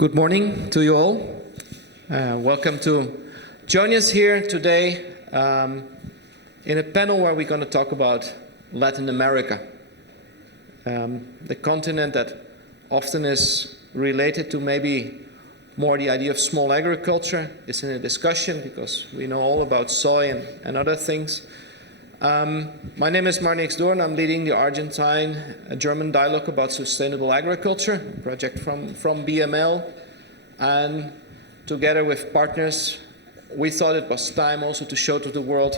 Good morning to you all. Welcome to join us here today in a panel where we're going to talk about Latin America, the continent that often is related to maybe more the idea of small agriculture. Is in a discussion because we know all about soy and other things. My name is Marnix Doorn. I'm leading the Argentine-German dialogue about sustainable agriculture, a project from BML. And together with partners, we thought it was time also to show to the world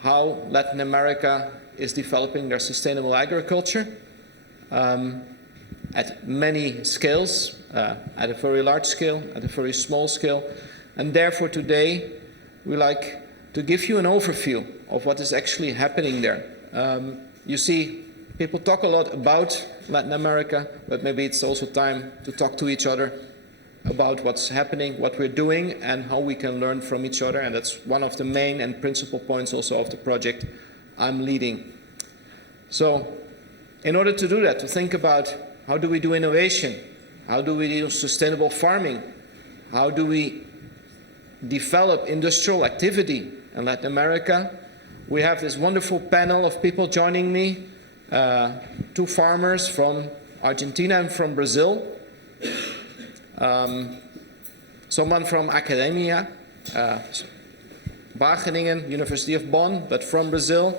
how Latin America is developing their sustainable agriculture at many scales, at a very large scale, at a very small scale. And therefore today, we like to give you an overview of what is actually happening there. You see, people talk a lot about Latin America, but maybe it's also time to talk to each other about what's happening, what we're doing, and how we can learn from each other. And that's one of the main and principal points also of the project I'm leading. So in order to do that, to think about how do we do innovation, how do we do sustainable farming, how do we develop industrial activity in Latin America, we have this wonderful panel of people joining me, two farmers from Argentina and from Brazil, someone from academia, Wageningen, University of Bonn, but from Brazil,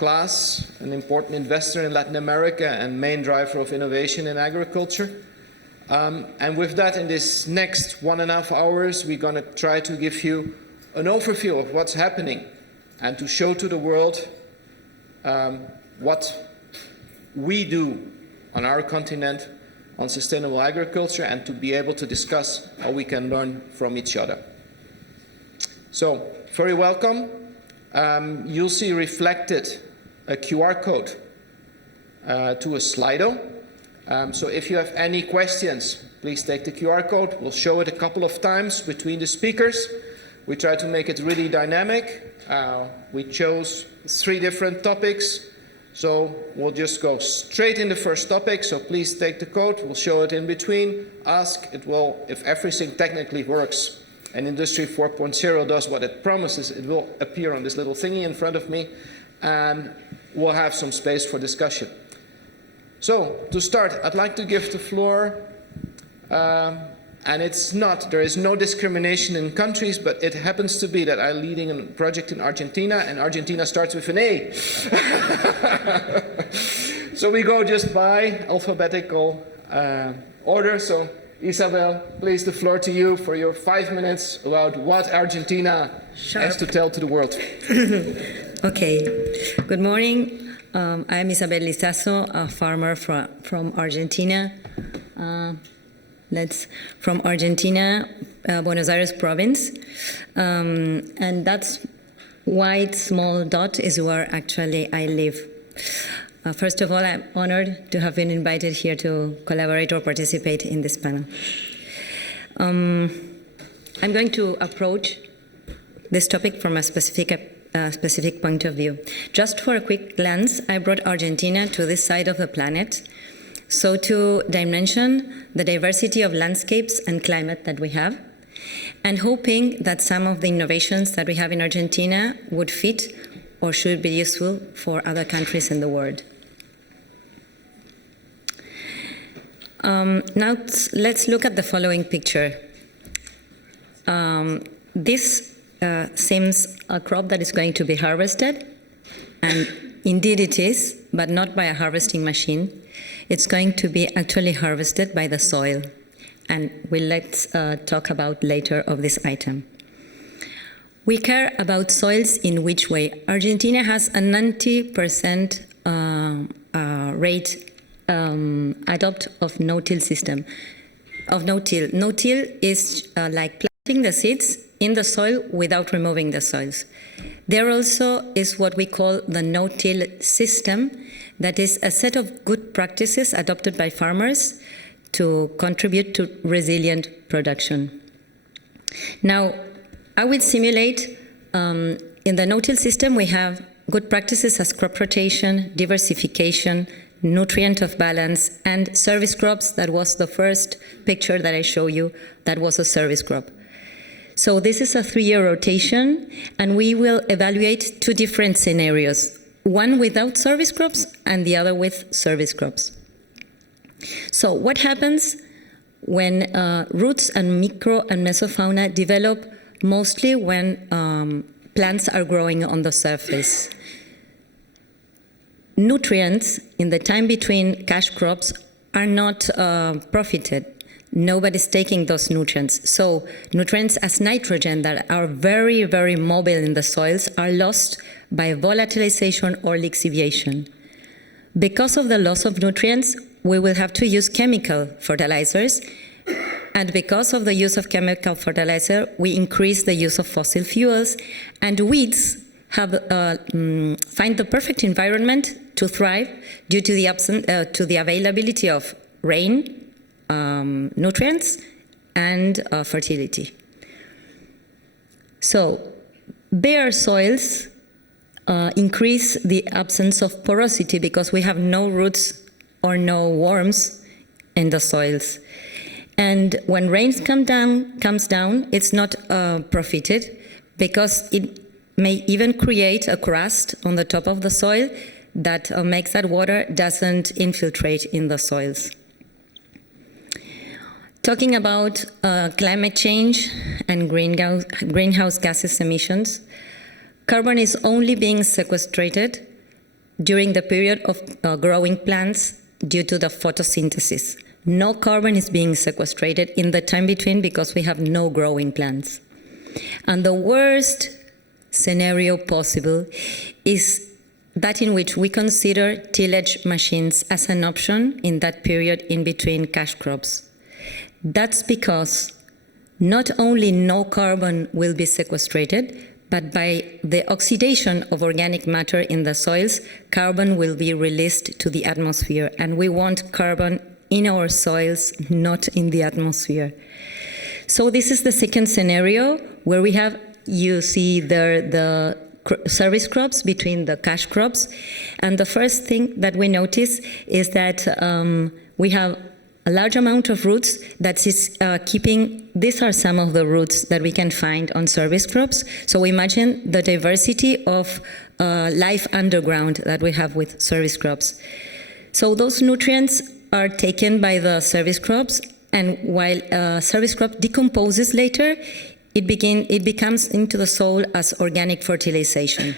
Klaas, an important investor in Latin America and main driver of innovation in agriculture. And with that, in this next 1.5 hours, we're going to try to give you an overview of what's happening and to show to the world what we do on our continent on sustainable agriculture and to be able to discuss how we can learn from each other. So, very welcome. You'll see reflected a QR code to a Slido. So if you have any questions, please take the QR code. We'll show it a couple of times between the speakers. We try to make it really dynamic. We chose 3 different topics. So we'll just go straight in the first topic. So please take the code. We'll show it in between. Ask. It will, if everything technically works and Industry 4.0 does what it promises, it will appear on this little thingy in front of me. And we'll have some space for discussion. So to start, I'd like to give the floor, and there is no discrimination in countries, but it happens to be that I'm leading a project in Argentina, and Argentina starts with an A. So we go just by alphabetical order. So Isabel, please, the floor to you for your 5 minutes about what Argentina has to tell to the world. Okay. Good morning. I'm Isabel Lizazo, a farmer from Argentina. From Argentina, Buenos Aires province. And that's white small dot is where actually I live. First of all, I'm honored to have been invited here to collaborate or participate in this panel. I'm going to approach this topic from a specific point of view. Just for a quick glance, I brought Argentina to this side of the planet, so to dimension the diversity of landscapes and climate that we have, and hoping that some of the innovations that we have in Argentina would fit or should be useful for other countries in the world. Now let's look at the following picture. This seems a crop that is going to be harvested, and indeed it is, but not by a harvesting machine. It's going to be actually harvested by the soil, and let's talk about later of this item. We care about soils in which way? Argentina has a 90% rate adopt of no-till system. No-till is like planting the seeds in the soil without removing the soils. There also is what we call the no-till system, that is a set of good practices adopted by farmers to contribute to resilient production. Now, I will simulate, in the no-till system we have good practices as crop rotation, diversification, nutrient of balance, and service crops. That was the first picture that I showed you. That was a service crop. So this is a 3-year rotation, and we will evaluate 2 different scenarios, one without service crops and the other with service crops. So what happens when roots and micro and mesofauna develop mostly when plants are growing on the surface? Nutrients in the time between cash crops are not profited. Nobody's taking those nutrients. So nutrients as nitrogen that are very, very mobile in the soils are lost by volatilization or lixiviation. Because of the loss of nutrients, we will have to use chemical fertilizers. And because of the use of chemical fertilizer, we increase the use of fossil fuels. And weeds have find the perfect environment to thrive due to the availability of rain, nutrients, and fertility. So bare soils increase the absence of porosity because we have no roots or no worms in the soils. And when rain comes down, it's not profited because it may even create a crust on the top of the soil that makes that water doesn't infiltrate in the soils. Talking about climate change and greenhouse gases emissions, carbon is only being sequestrated during the period of growing plants due to the photosynthesis. No carbon is being sequestrated in the time between because we have no growing plants. And the worst scenario possible is that in which we consider tillage machines as an option in that period in between cash crops. That's because not only no carbon will be sequestrated, but by the oxidation of organic matter in the soils, carbon will be released to the atmosphere. And we want carbon in our soils, not in the atmosphere. So this is the second scenario where we have, you see there the service crops between the cash crops. And the first thing that we notice is that we have a large amount of roots that is keeping, these are some of the roots that we can find on service crops. So imagine the diversity of life underground that we have with service crops. So those nutrients are taken by the service crops, and while service crop decomposes later, it becomes into the soil as organic fertilization.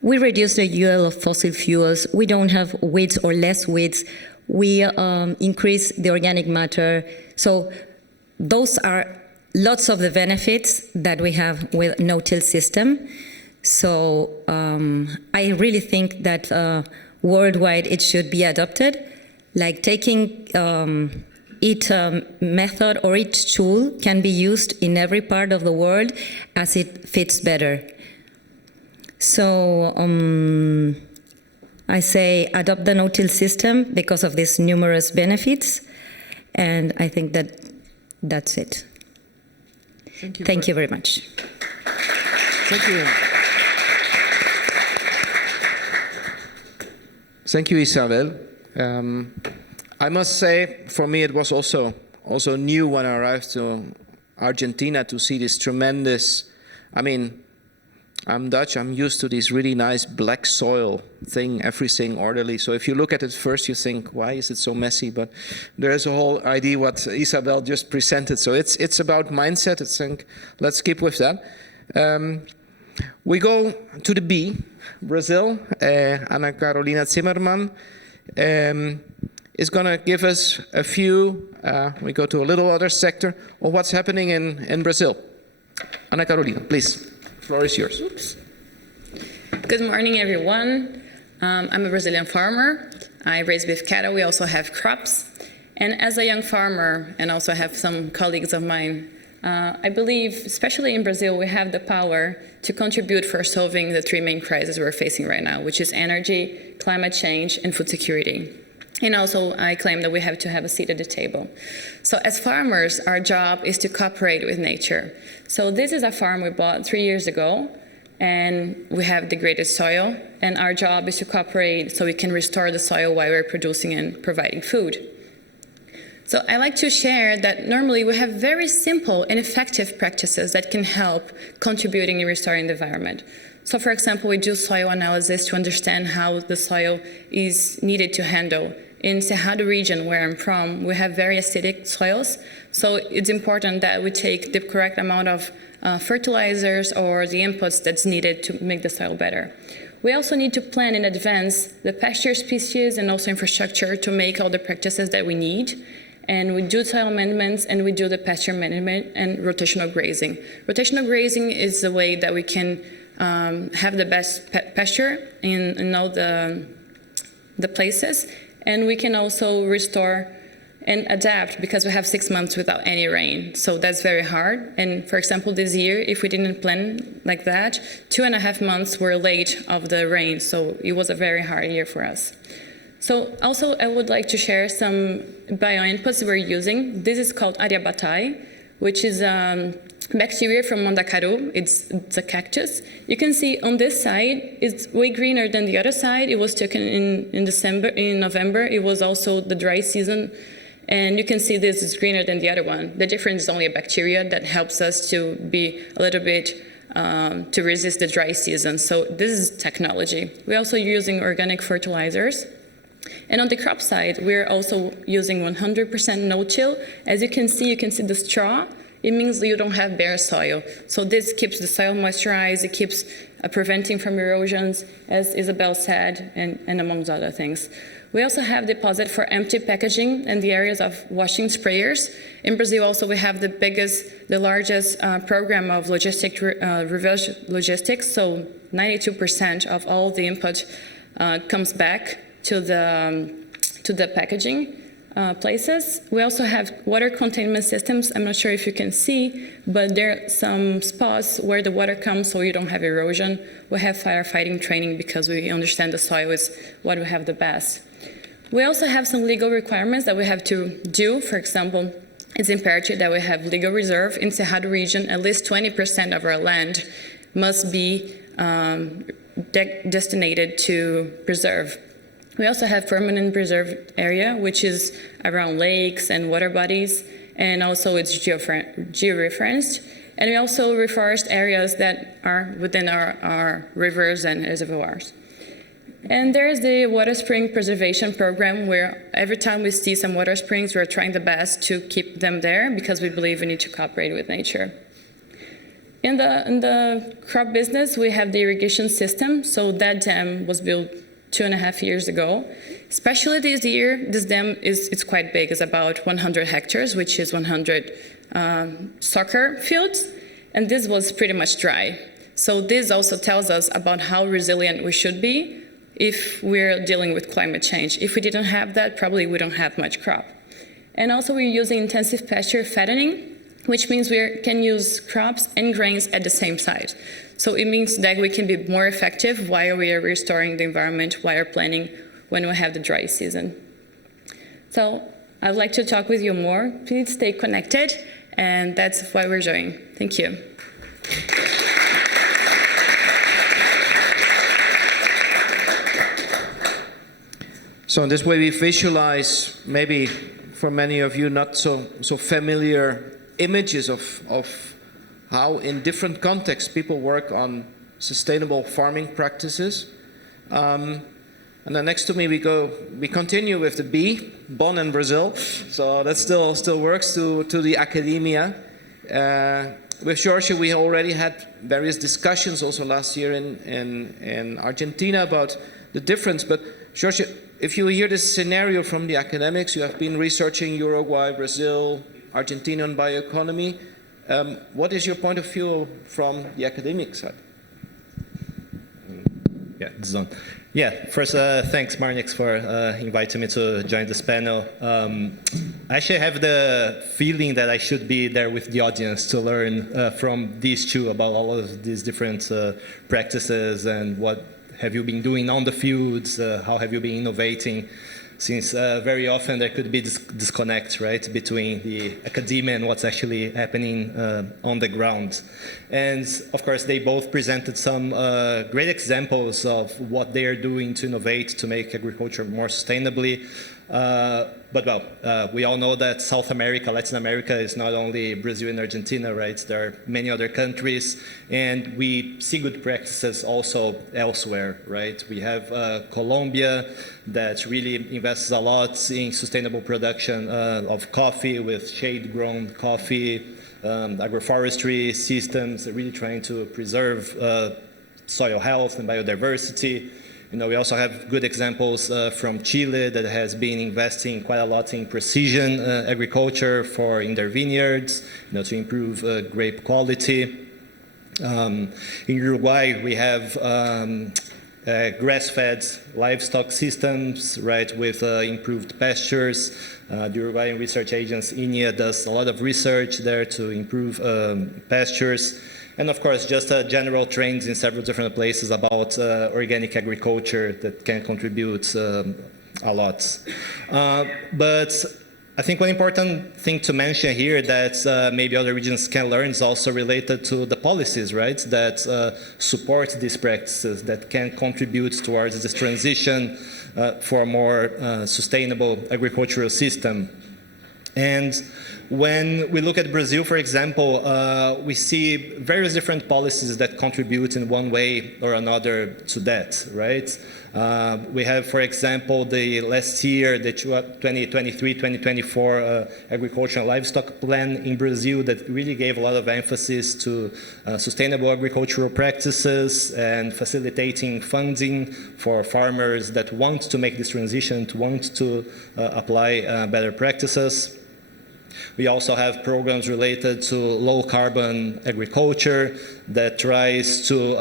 We reduce the use of fossil fuels. We don't have weeds or less weeds. We increase the organic matter. So those are lots of the benefits that we have with no-till system. So I really think that worldwide it should be adopted, like taking each method or each tool can be used in every part of the world as it fits better. So I say adopt the no-till system because of these numerous benefits, and I think that that's it. Thank you very much. Thank you. Thank you, Isabel. I must say, for me, it was also new when I arrived to Argentina to see this tremendous, I mean, I'm Dutch, I'm used to this really nice black soil thing, everything orderly. So if you look at it first, you think, why is it so messy? But there's a whole idea what Isabel just presented. So it's about mindset. I think let's keep with that. We go to the B, Brazil. Ana Carolina Zimmermann is going to give us a few, we go to a little other sector of what's happening in Brazil. Ana Carolina, please. The floor is yours. Oops. Good morning, everyone. I'm a Brazilian farmer. I raise beef cattle. We also have crops. And as a young farmer, and also have some colleagues of mine, I believe, especially in Brazil, we have the power to contribute for solving the 3 main crises we're facing right now, which is energy, climate change, and food security. And also, I claim that we have to have a seat at the table. So as farmers, our job is to cooperate with nature. So this is a farm we bought 3 years ago. and we have degraded soil, and our job is to cooperate so we can restore the soil while we're producing and providing food. So I like to share that normally we have very simple and effective practices that can help contributing in restoring the environment. So for example, we do soil analysis to understand how the soil is needed to handle. In Cerrado region, where I'm from, we have very acidic soils, so it's important that we take the correct amount of fertilizers or the inputs that's needed to make the soil better. We also need to plan in advance the pasture species and also infrastructure to make all the practices that we need. And we do soil amendments, and we do the pasture management and rotational grazing. Rotational grazing is the way that we can have the best pasture in all the places, and we can also restore and adapt because we have 6 months without any rain. So that's very hard. And for example, this year, if we didn't plan like that, 2.5 months were late of the rain. So it was a very hard year for us. So also I would like to share some bio-inputs we're using. This is called Ariabatai, which is bacteria from Mandacaru. It's a cactus. You can see on this side, it's way greener than the other side. It was taken in November. It was also the dry season. And you can see this is greener than the other one. The difference is only a bacteria that helps us to be a little bit, to resist the dry season. So this is technology. We're also using organic fertilizers. And on the crop side, we're also using 100% no-till. As you can see the straw. It means you don't have bare soil. So this keeps the soil moisturized. It keeps preventing from erosions, as Isabel said, and amongst other things. We also have deposit for empty packaging and the areas of washing sprayers. In Brazil also we have the largest program of reverse logistics. So 92% of all the input comes back to the packaging places. We also have water containment systems. I'm not sure if you can see, but there are some spots where the water comes so you don't have erosion. We have firefighting training because we understand the soil is what we have the best. We also have some legal requirements that we have to do. For example, it's imperative that we have legal reserve. In Cerrado region, at least 20% of our land must be destinated to preserve. We also have permanent preserved area, which is around lakes and water bodies, and also it's georeferenced. And we also reforest areas that are within our rivers and reservoirs. And there is the water spring preservation program, where every time we see some water springs, we're trying the best to keep them there because we believe we need to cooperate with nature. In the crop business, we have the irrigation system. So that dam was built 2.5 years ago. Especially this year, this dam it's quite big. It's about 100 hectares, which is 100 soccer fields. And this was pretty much dry. So this also tells us about how resilient we should be if we're dealing with climate change. If we didn't have that, probably we don't have much crop. And also we're using intensive pasture fattening, which means we can use crops and grains at the same site. So it means that we can be more effective while we are restoring the environment, while we're planning when we have the dry season. So I'd like to talk with you more. Please stay connected, and that's what we're doing. Thank you. So in this way we visualize, maybe for many of you not so familiar images of how in different contexts people work on sustainable farming practices. And then next to me we continue with the B, Bonn and Brazil. So that still works to the academia. With Jorge we already had various discussions also last year in Argentina about the difference. But Jorge, if you hear this scenario from the academics, you have been researching Uruguay, Brazil, Argentina on bioeconomy. What is your point of view from the academic side? Yeah, it's done. Yeah, first, thanks, Marnix, for inviting me to join this panel. I actually have the feeling that I should be there with the audience to learn from these two about all of these different practices and what have you been doing on the fields, how have you been innovating. since very often there could be this disconnect, right, between the academia and what's actually happening on the ground. And of course, they both presented some great examples of what they are doing to innovate to make agriculture more sustainably. We all know that South America, Latin America is not only Brazil and Argentina, right? There are many other countries, and we see good practices also elsewhere, right? We have Colombia that really invests a lot in sustainable production of coffee with shade-grown coffee, agroforestry systems, really trying to preserve soil health and biodiversity. You know, we also have good examples from Chile that has been investing quite a lot in precision agriculture in their vineyards, you know, to improve grape quality. In Uruguay, we have grass-fed livestock systems, right, with improved pastures. The Uruguayan Research Agency, INEA, does a lot of research there to improve pastures. And of course, just general trends in several different places about organic agriculture that can contribute a lot. But I think one important thing to mention here that maybe other regions can learn is also related to the policies, right, that support these practices, that can contribute towards this transition for a more sustainable agricultural system. And when we look at Brazil, for example, we see various different policies that contribute in one way or another to that, right? We have, for example, the last year, the 2023-2024 Agriculture and Livestock Plan in Brazil that really gave a lot of emphasis to sustainable agricultural practices and facilitating funding for farmers that want to make this transition, want to apply better practices. We also have programs related to low carbon agriculture that tries to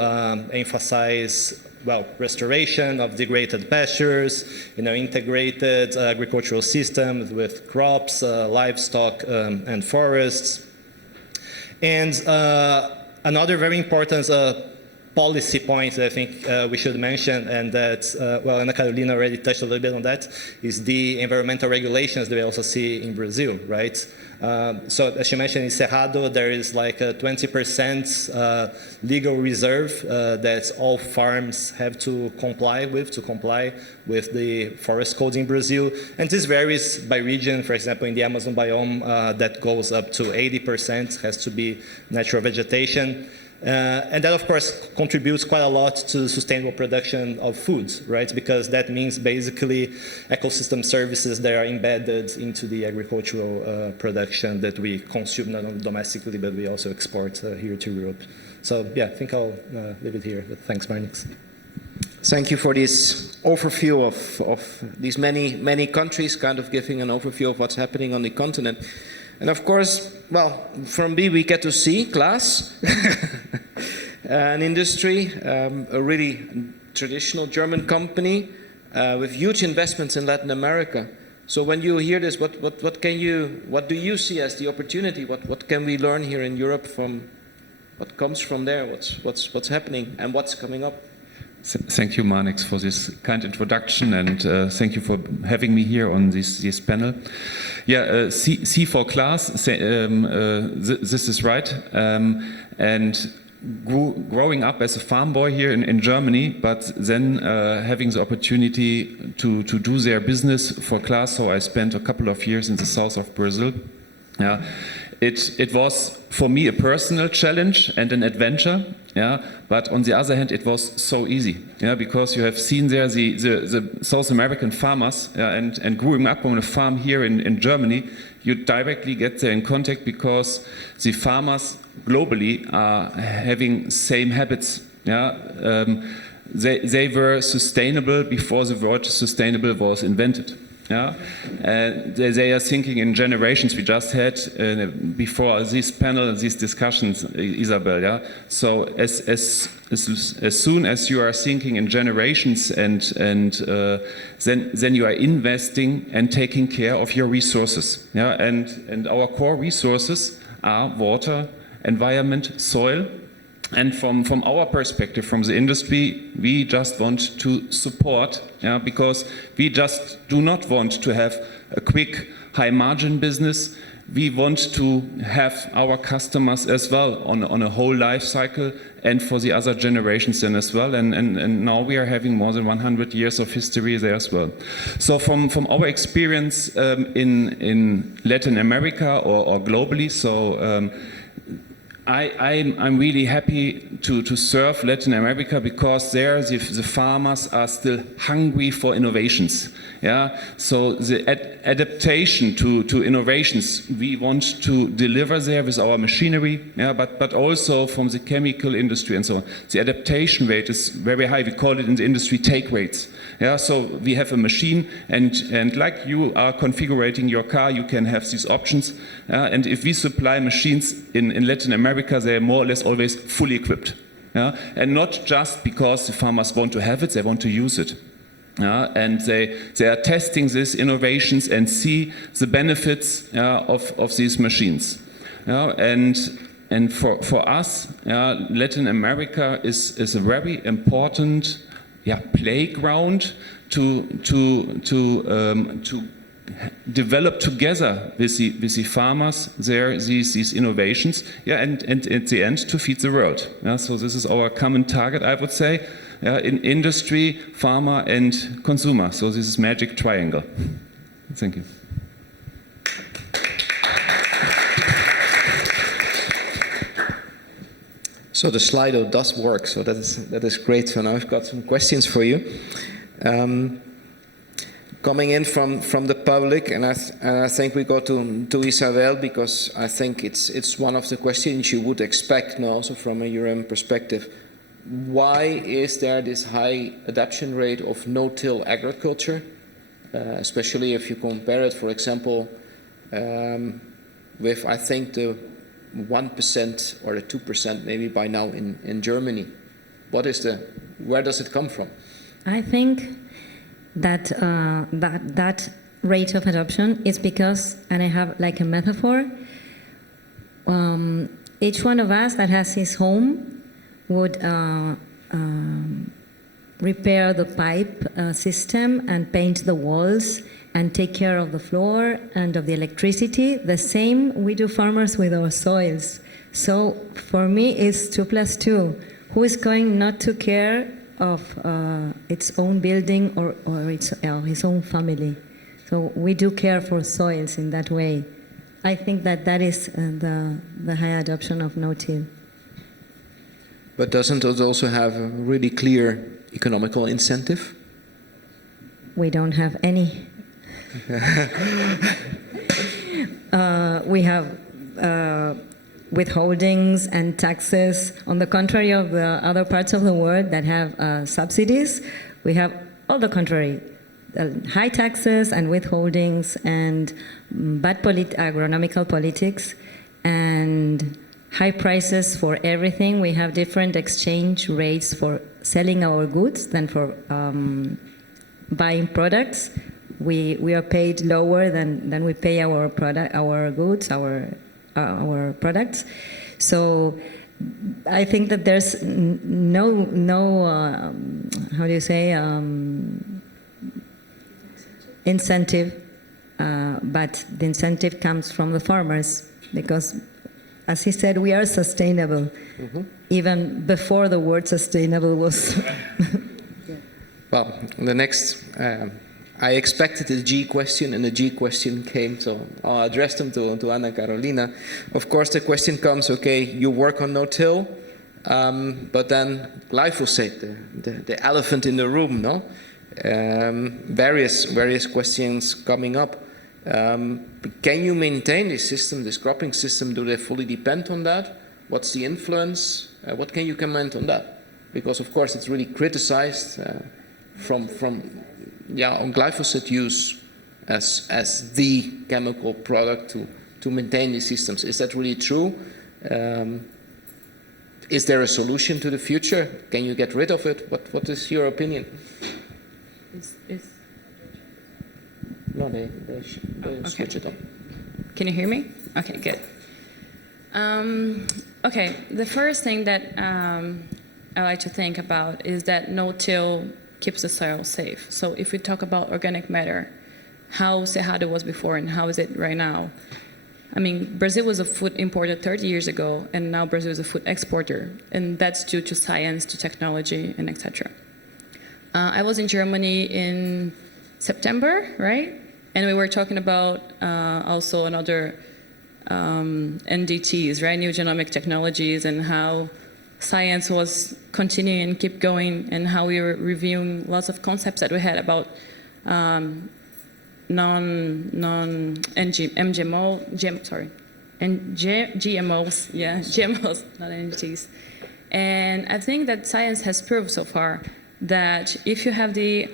emphasize, well, restoration of degraded pastures, you know, integrated agricultural systems with crops, livestock, and forests. And another very important policy point that I think we should mention, and that, well, Ana Carolina already touched a little bit on that, is the environmental regulations that we also see in Brazil, right? So as you mentioned, in Cerrado, there is like a 20% legal reserve that all farms have to comply with the forest code in Brazil. And this varies by region. For example, in the Amazon biome, that goes up to 80%, has to be natural vegetation. And that, of course, contributes quite a lot to sustainable production of foods, right? Because that means basically ecosystem services that are embedded into the agricultural production that we consume not only domestically, but we also export here to Europe. So, yeah, I think I'll leave it here. But thanks, Marnix. Thank you for this overview of these many countries, kind of giving an overview of what's happening on the continent. And of course, well, from B we get to see class, an industry, a really traditional German company with huge investments in Latin America. So when you hear this, what do you see as the opportunity? What can we learn here in Europe from what comes from there? What's happening and what's coming up? Thank you, Marnix, for this kind introduction, and thank you for having me here on this panel. Yeah, C for class, this is right. And growing up as a farm boy here in Germany, but then having the opportunity to do their business for class, so I spent a couple of years in the south of Brazil. Yeah. It was, for me, a personal challenge and an adventure, yeah. But on the other hand, it was so easy, yeah, because you have seen there the South American farmers, yeah, and growing up on a farm here in Germany, you directly get there in contact because the farmers globally are having same habits, yeah. They were sustainable before the word sustainable was invented. Yeah, they are thinking in generations. We just had before this panel, these discussions, Isabel. Yeah, so as soon as you are thinking in generations, and then you are investing and taking care of your resources. Yeah, and our core resources are water, environment, soil. And from our perspective, from the industry, we just want to support, because we just do not want to have a quick, high-margin business. We want to have our customers as well on a whole life cycle, and for the other generations then as well. And now we are having more than 100 years of history there as well. So from our experience in Latin America or globally, so I'm really happy to serve Latin America, because there the farmers are still hungry for innovations. Yeah, so the adaptation to innovations we want to deliver there with our machinery, but also from the chemical industry and so on. The adaptation rate is very high. We call it in the industry take rates. Yeah, so we have a machine, and like you are configuring your car, you can have these options. And if we supply machines in Latin America, they are more or less always fully equipped. And not just because the farmers want to have it, they want to use it. And they are testing these innovations and see the benefits of these machines. And for us, Latin America is a very important playground to develop together with the farmers there these innovations, and at the end to feed the world. So this is our common target, I would say, in industry, farmer, and consumer. So this is magic triangle. Thank you. So the Slido does work, so that is great. So now I've got some questions for you. Coming in from the public, and I think we go to Isabel, because I think it's one of the questions you would expect now, also from a URM perspective. Why is there this high adoption rate of no-till agriculture, especially if you compare it, for example, with, I think, the 1% or the 2% maybe by now in Germany? Where does it come from? I think that that rate of adoption is because, and I have like a metaphor, each one of us that has his home would repair the pipe system and paint the walls and take care of the floor and of the electricity. The same we do farmers with our soils. So for me, it's 2 + 2. Who is going not to care of its own building or his own family? So we do care for soils in that way. I think that is the high adoption of no-till. But doesn't it also have a really clear economical incentive? We don't have any. We have withholdings and taxes. On the contrary of the other parts of the world that have subsidies, we have all the contrary. High taxes and withholdings and bad agronomical politics and high prices for everything. We have different exchange rates for selling our goods than for buying products. We are paid lower than we pay our goods, our products. So I think that there's no how do you say, incentive, but the incentive comes from the farmers, because, as he said, we are sustainable, even before the word sustainable was. Well, the next, I expected a G question, and the G question came, so I'll address them to Ana Carolina. Of course, the question comes, okay, you work on no-till, but then glyphosate, the elephant in the room, no? Various questions coming up. Can you maintain this system, this cropping system? Do they fully depend on that? What's the influence? What can you comment on that? Because of course it's really criticized on glyphosate use as the chemical product to maintain these systems. Is that really true? Is there a solution to the future? Can you get rid of it? What is your opinion? No, they switch it on. Can you hear me? Okay, good. Okay, the first thing that I like to think about is that no-till keeps the soil safe. So if we talk about organic matter, how Cerrado was before and how is it right now? I mean, Brazil was a food importer 30 years ago, and now Brazil is a food exporter, and that's due to science, to technology, and etc. I was in Germany in September, right? And we were talking about also another NDTs, right? New genomic technologies, and how science was continuing and keep going, and how we were reviewing lots of concepts that we had about GMOs, yeah, GMOs, not NDTs. And I think that science has proved so far that if you have the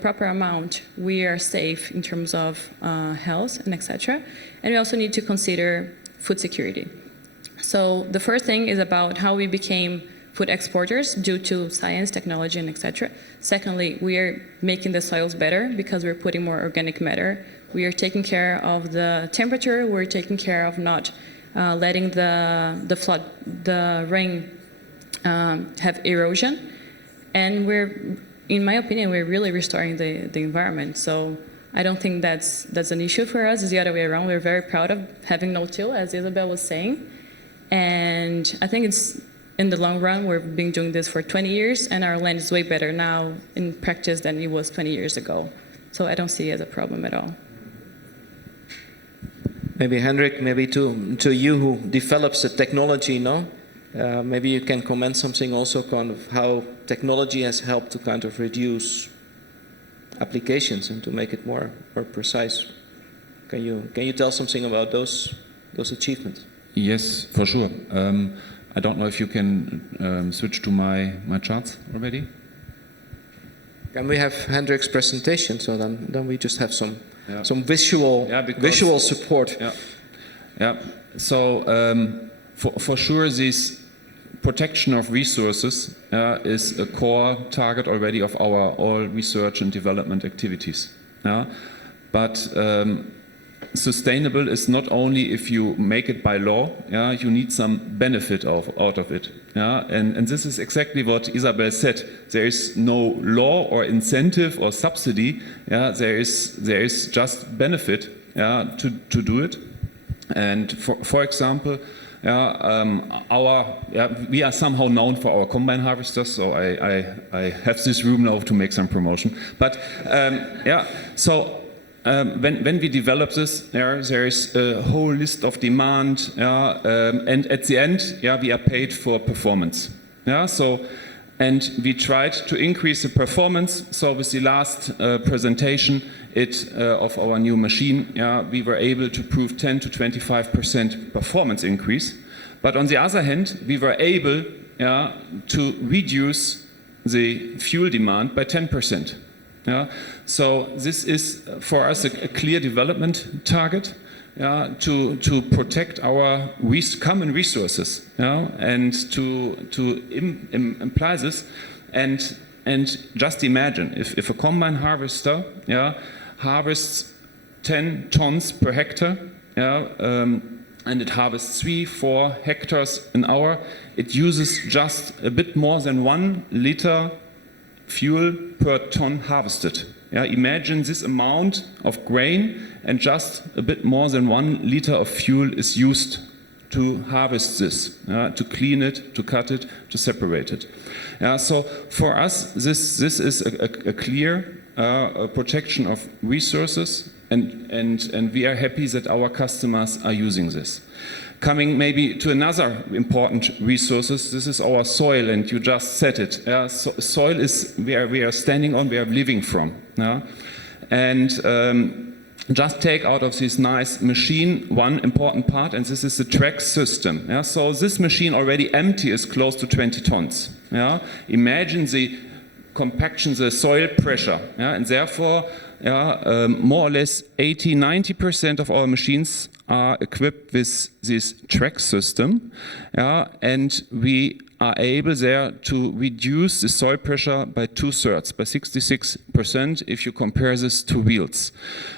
proper amount, we are safe in terms of health and etc. And we also need to consider food security. So the first thing is about how we became food exporters due to science, technology, and etc. Secondly, we are making the soils better because we're putting more organic matter. We are taking care of the temperature. We're taking care of not letting the rain have erosion. And in my opinion, we're really restoring the environment. So I don't think that's an issue for us. It's the other way around. We're very proud of having no-till, as Isabel was saying. And I think it's, in the long run, we've been doing this for 20 years, and our land is way better now in practice than it was 20 years ago. So I don't see it as a problem at all. Maybe Hendrik, maybe to you who develops the technology, no? Maybe you can comment something also kind of how technology has helped to kind of reduce applications and to make it more precise. Can you tell something about those achievements? Yes, for sure. I don't know if you can switch to my charts already. Can we have Hendrik's presentation? So then we just have some visual support. Yeah. So for sure, this protection of resources is a core target already of our all research and development activities. But sustainable is not only if you make it by law, you need some benefit out of it. And this is exactly what Isabel said. There is no law or incentive or subsidy. There is just benefit to do it. And for example, we are somehow known for our combine harvesters, so I have this room now to make some promotion. But when we develop this, there is a whole list of demand, and at the end, we are paid for performance. And we tried to increase the performance. So with the last presentation of our new machine, we were able to prove 10 to 25% performance increase. But on the other hand, we were able to reduce the fuel demand by 10%. So this is for us a clear development target to protect our common resources, and to imply this. And just imagine if a combine harvester harvests 10 tons per hectare, and it harvests 3-4 hectares an hour, it uses just a bit more than 1 liter fuel per ton harvested. Imagine this amount of grain, and just a bit more than 1 liter of fuel is used to harvest this, to clean it, to cut it, to separate it. So for us, this is a clear protection of resources, and we are happy that our customers are using this. Coming maybe to another important resources, this is our soil, and you just said it. Soil is where we are standing on, where we are living from. And just take out of this nice machine one important part, and this is the track system. So this machine already empty is close to 20 tons. Imagine the compaction, the soil pressure, and therefore more or less 80–90% of our machines are equipped with this track system, and we are able there to reduce the soil pressure by 2/3, by 66%, if you compare this to wheels.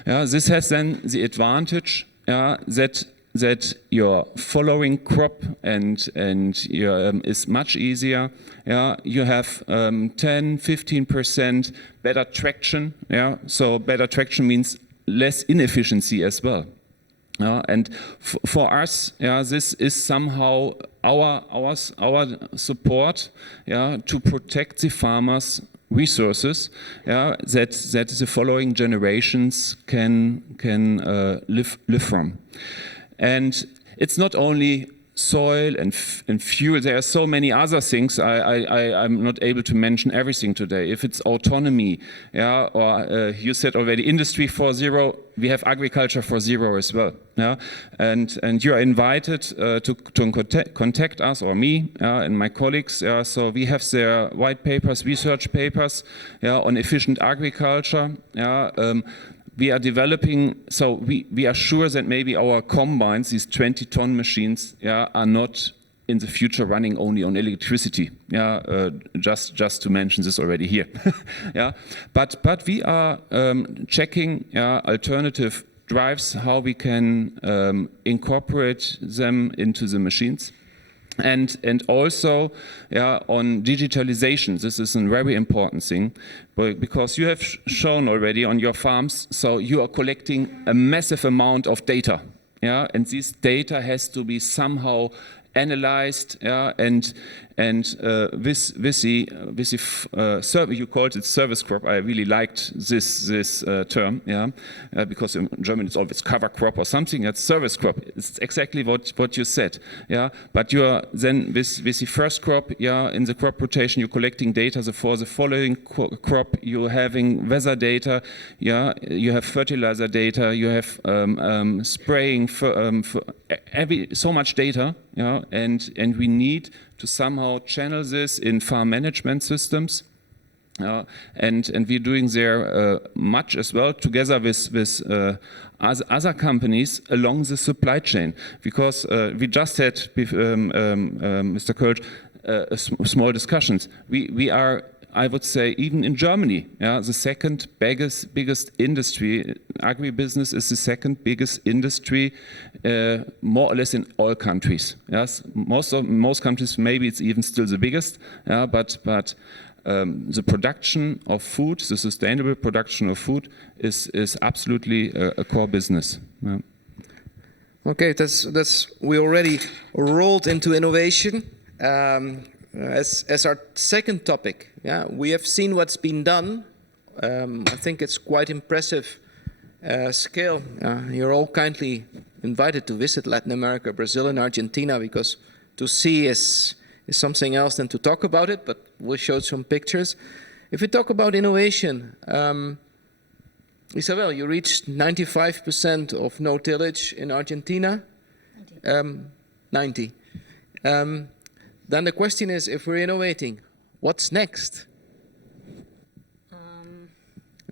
This has then the advantage that your following crop and your, is much easier. Yeah, you have 10-15% better traction. Yeah, so better traction means less inefficiency as well. And for us, yeah, this is somehow our support, yeah, to protect the farmers' resources, yeah, that the following generations can live from. And it's not only soil and fuel. There are so many other things. I'm not able to mention everything today. If it's autonomy, yeah, or you said already Industry 4.0, we have Agriculture 4.0 as well. Yeah, and you are invited to contact us or me and my colleagues. So we have their white papers, research papers, yeah, on efficient agriculture. Yeah. We are developing, so we are sure that maybe our combines, these 20-ton machines, yeah, are not in the future running only on electricity. Yeah, just to mention this already here. Yeah, but we are checking, yeah, alternative drives, how we can incorporate them into the machines. And also, yeah, on digitalization. This is a very important thing, because you have shown already on your farms, so you are collecting a massive amount of data, yeah, and this data has to be somehow analyzed, yeah, and with the service, you called it service crop. I really liked this term, yeah, because in German it's always cover crop or something. That's service crop. It's exactly what you said, yeah. But you are then with the first crop, yeah, in the crop rotation, you're collecting data. So for the following crop, you're having weather data, yeah. You have fertilizer data. You have spraying for so much data, yeah, and we need to somehow channel this in farm management systems, and we're doing there much as well together with other companies along the supply chain, because we just had with Mr. Kölsch small discussions. We are, I would say, even in Germany, yeah, the second biggest industry. Agribusiness is the second biggest industry, more or less in all countries. Yes, most countries maybe it's even still the biggest. Yeah, but the production of food, the sustainable production of food, is absolutely a core business. Yeah. Okay, that's we already rolled into innovation. As our second topic, yeah, we have seen what's been done. I think it's quite impressive scale. You're all kindly invited to visit Latin America, Brazil, and Argentina, because to see is something else than to talk about it. But we showed some pictures. If we talk about innovation, Isabel, you reached 95% of no tillage in Argentina. 90. Then the question is, if we're innovating, what's next?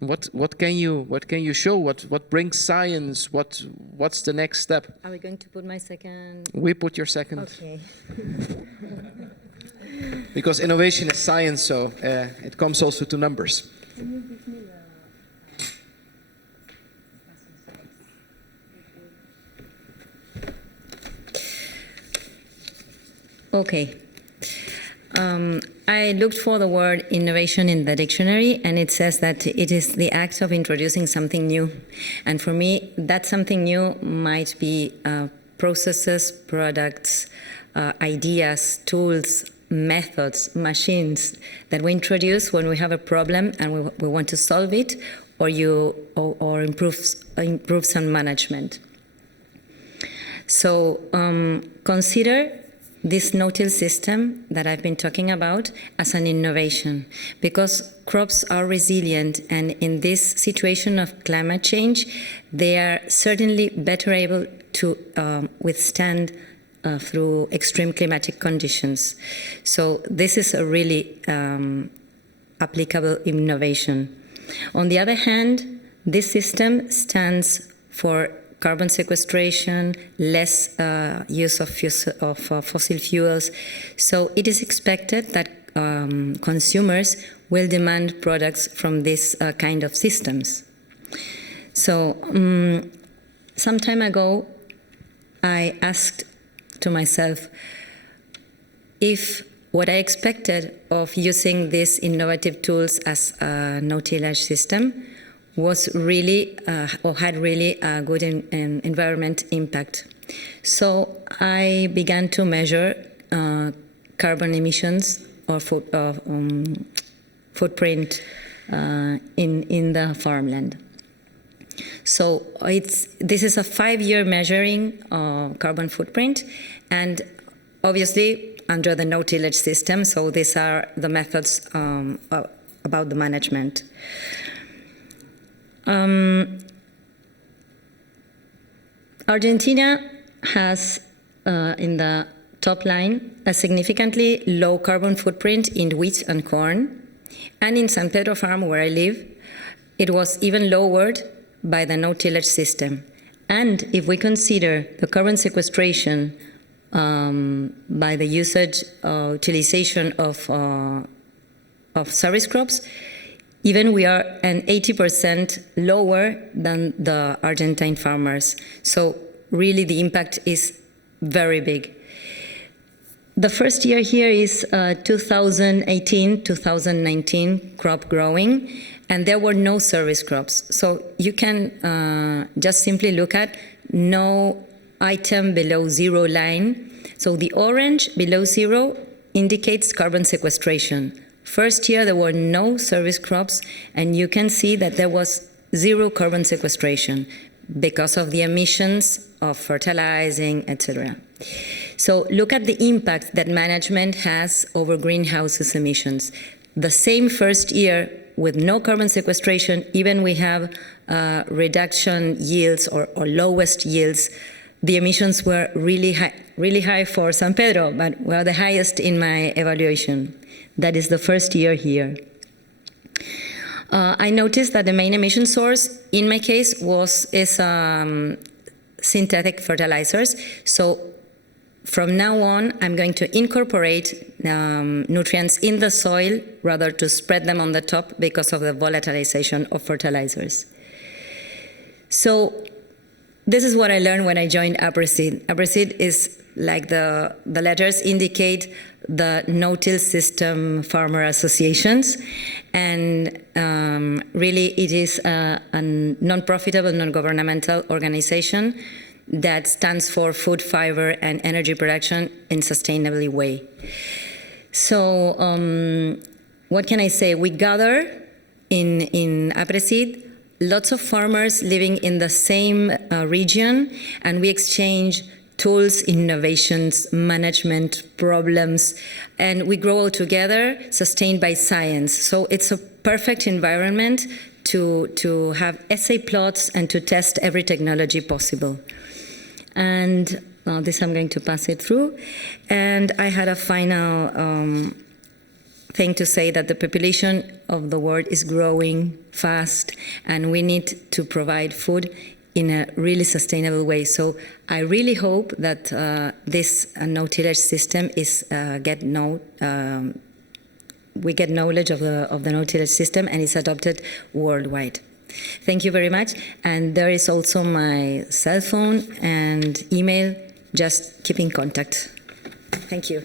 What can you show? What brings science? What's the next step? Are we going to put my second? We put your second. Okay. Because innovation is science, so it comes also to numbers. Can you give me the... Okay. I looked for the word innovation in the dictionary, and it says that it is the act of introducing something new. And for me, that something new might be processes, products, ideas, tools, methods, machines that we introduce when we have a problem and we want to solve it, or improve some management. So consider this no-till system that I've been talking about as an innovation, because crops are resilient, and in this situation of climate change, they are certainly better able to withstand through extreme climatic conditions. So this is a really applicable innovation. On the other hand, this system stands for carbon sequestration, less use of fossil fuels. So it is expected that consumers will demand products from this kind of systems. So some time ago, I asked to myself if what I expected of using these innovative tools as a no-tillage system was really or had really a good environment impact. So I began to measure carbon emissions or footprint in the farmland. So this is a 5-year measuring carbon footprint, and obviously under the no-tillage system. So these are the methods about the management. Argentina has, in the top line, a significantly low carbon footprint in wheat and corn. And in San Pedro Farm, where I live, it was even lowered by the no-tillage system. And if we consider the carbon sequestration by the utilization of service crops, even we are an 80% lower than the Argentine farmers. So really the impact is very big. The first year here is 2018-2019 crop growing, and there were no service crops. So you can just simply look at no item below zero line. So the orange below zero indicates carbon sequestration. First year there were no service crops, and you can see that there was zero carbon sequestration because of the emissions of fertilizing, etc. So look at the impact that management has over greenhouse emissions. The same first year with no carbon sequestration, even we have reduction yields or lowest yields, the emissions were really high for San Pedro, but were the highest in my evaluation. That is the first year here. I noticed that the main emission source, in my case, is synthetic fertilizers. So from now on, I'm going to incorporate nutrients in the soil rather to spread them on the top because of the volatilization of fertilizers. So this is what I learned when I joined APRESID. APRESID is like the letters indicate the no-till system farmer associations, and really it is a non-profitable, non-governmental organization that stands for food, fiber, and energy production in a sustainable way. So what can I say? We gather in APRESID lots of farmers living in the same region, and we exchange tools, innovations, management, problems, and we grow all together, sustained by science. So it's a perfect environment to have essay plots and to test every technology possible. And this I'm going to pass it through. And I had a final thing to say, that the population of the world is growing fast, and we need to provide food in a really sustainable way. So I really hope that this no-tillage system is we get knowledge of the no-tillage system, and it's adopted worldwide. Thank you very much. And there is also my cell phone and email. Just keep in contact. Thank you.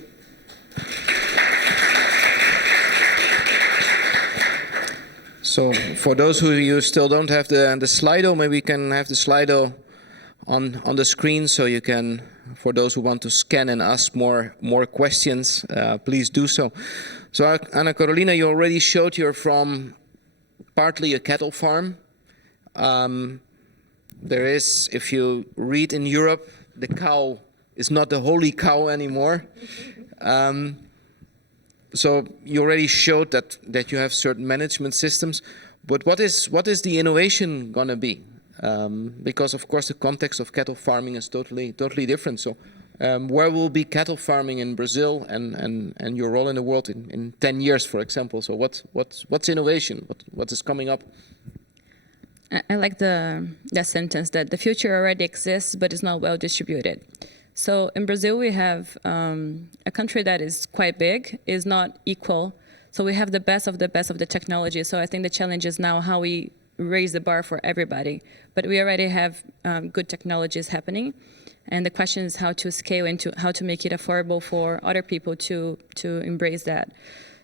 So for those who you still don't have the Slido, maybe we can have the Slido on the screen, so you can, for those who want to scan and ask more questions, please do so. So Ana Carolina, you already showed you're from partly a cattle farm. There is, if you read in Europe, the cow is not the holy cow anymore. So you already showed that you have certain management systems, but what is the innovation going to be? Because of course the context of cattle farming is totally different. So where will be cattle farming in Brazil and your role in the world in 10 years, for example? So what's innovation? What is coming up? I like that sentence, that the future already exists but is not well distributed. So in Brazil, we have a country that is quite big, is not equal. So we have the best of the technology. So I think the challenge is now how we raise the bar for everybody. But we already have good technologies happening. And the question is how to scale and how to make it affordable for other people to embrace that.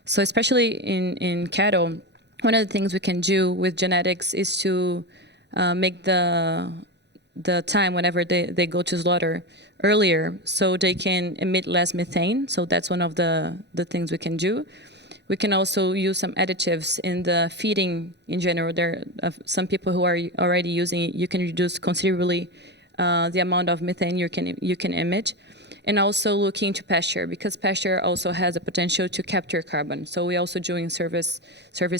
So especially in cattle, one of the things we can do with genetics is to make the time whenever they go to slaughter earlier so they can emit less methane. So that's one of the things we can do. We can also use some additives in the feeding in general. There are some people who are already using it. You can reduce considerably the amount of methane you can emit. And also looking into pasture, because pasture also has a potential to capture carbon. So we're also doing service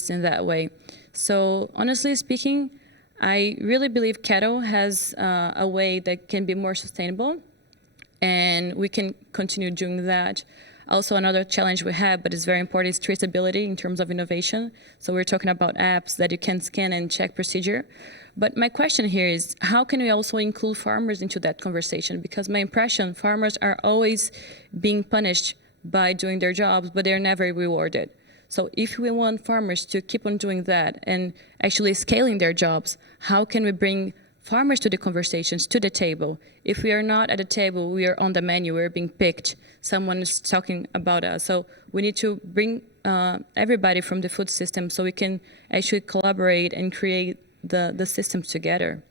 in that way. So honestly speaking, I really believe cattle has a way that can be more sustainable, and we can continue doing that. Also, another challenge we have, but it's very important, is traceability in terms of innovation. So we're talking about apps that you can scan and check procedure. But my question here is, how can we also include farmers into that conversation? Because my impression, farmers are always being punished by doing their jobs, but they're never rewarded. So if we want farmers to keep on doing that and actually scaling their jobs, how can we bring farmers to the conversations, to the table? If we are not at the table, we are on the menu, we're being picked, someone is talking about us. So we need to bring everybody from the food system so we can actually collaborate and create the systems together.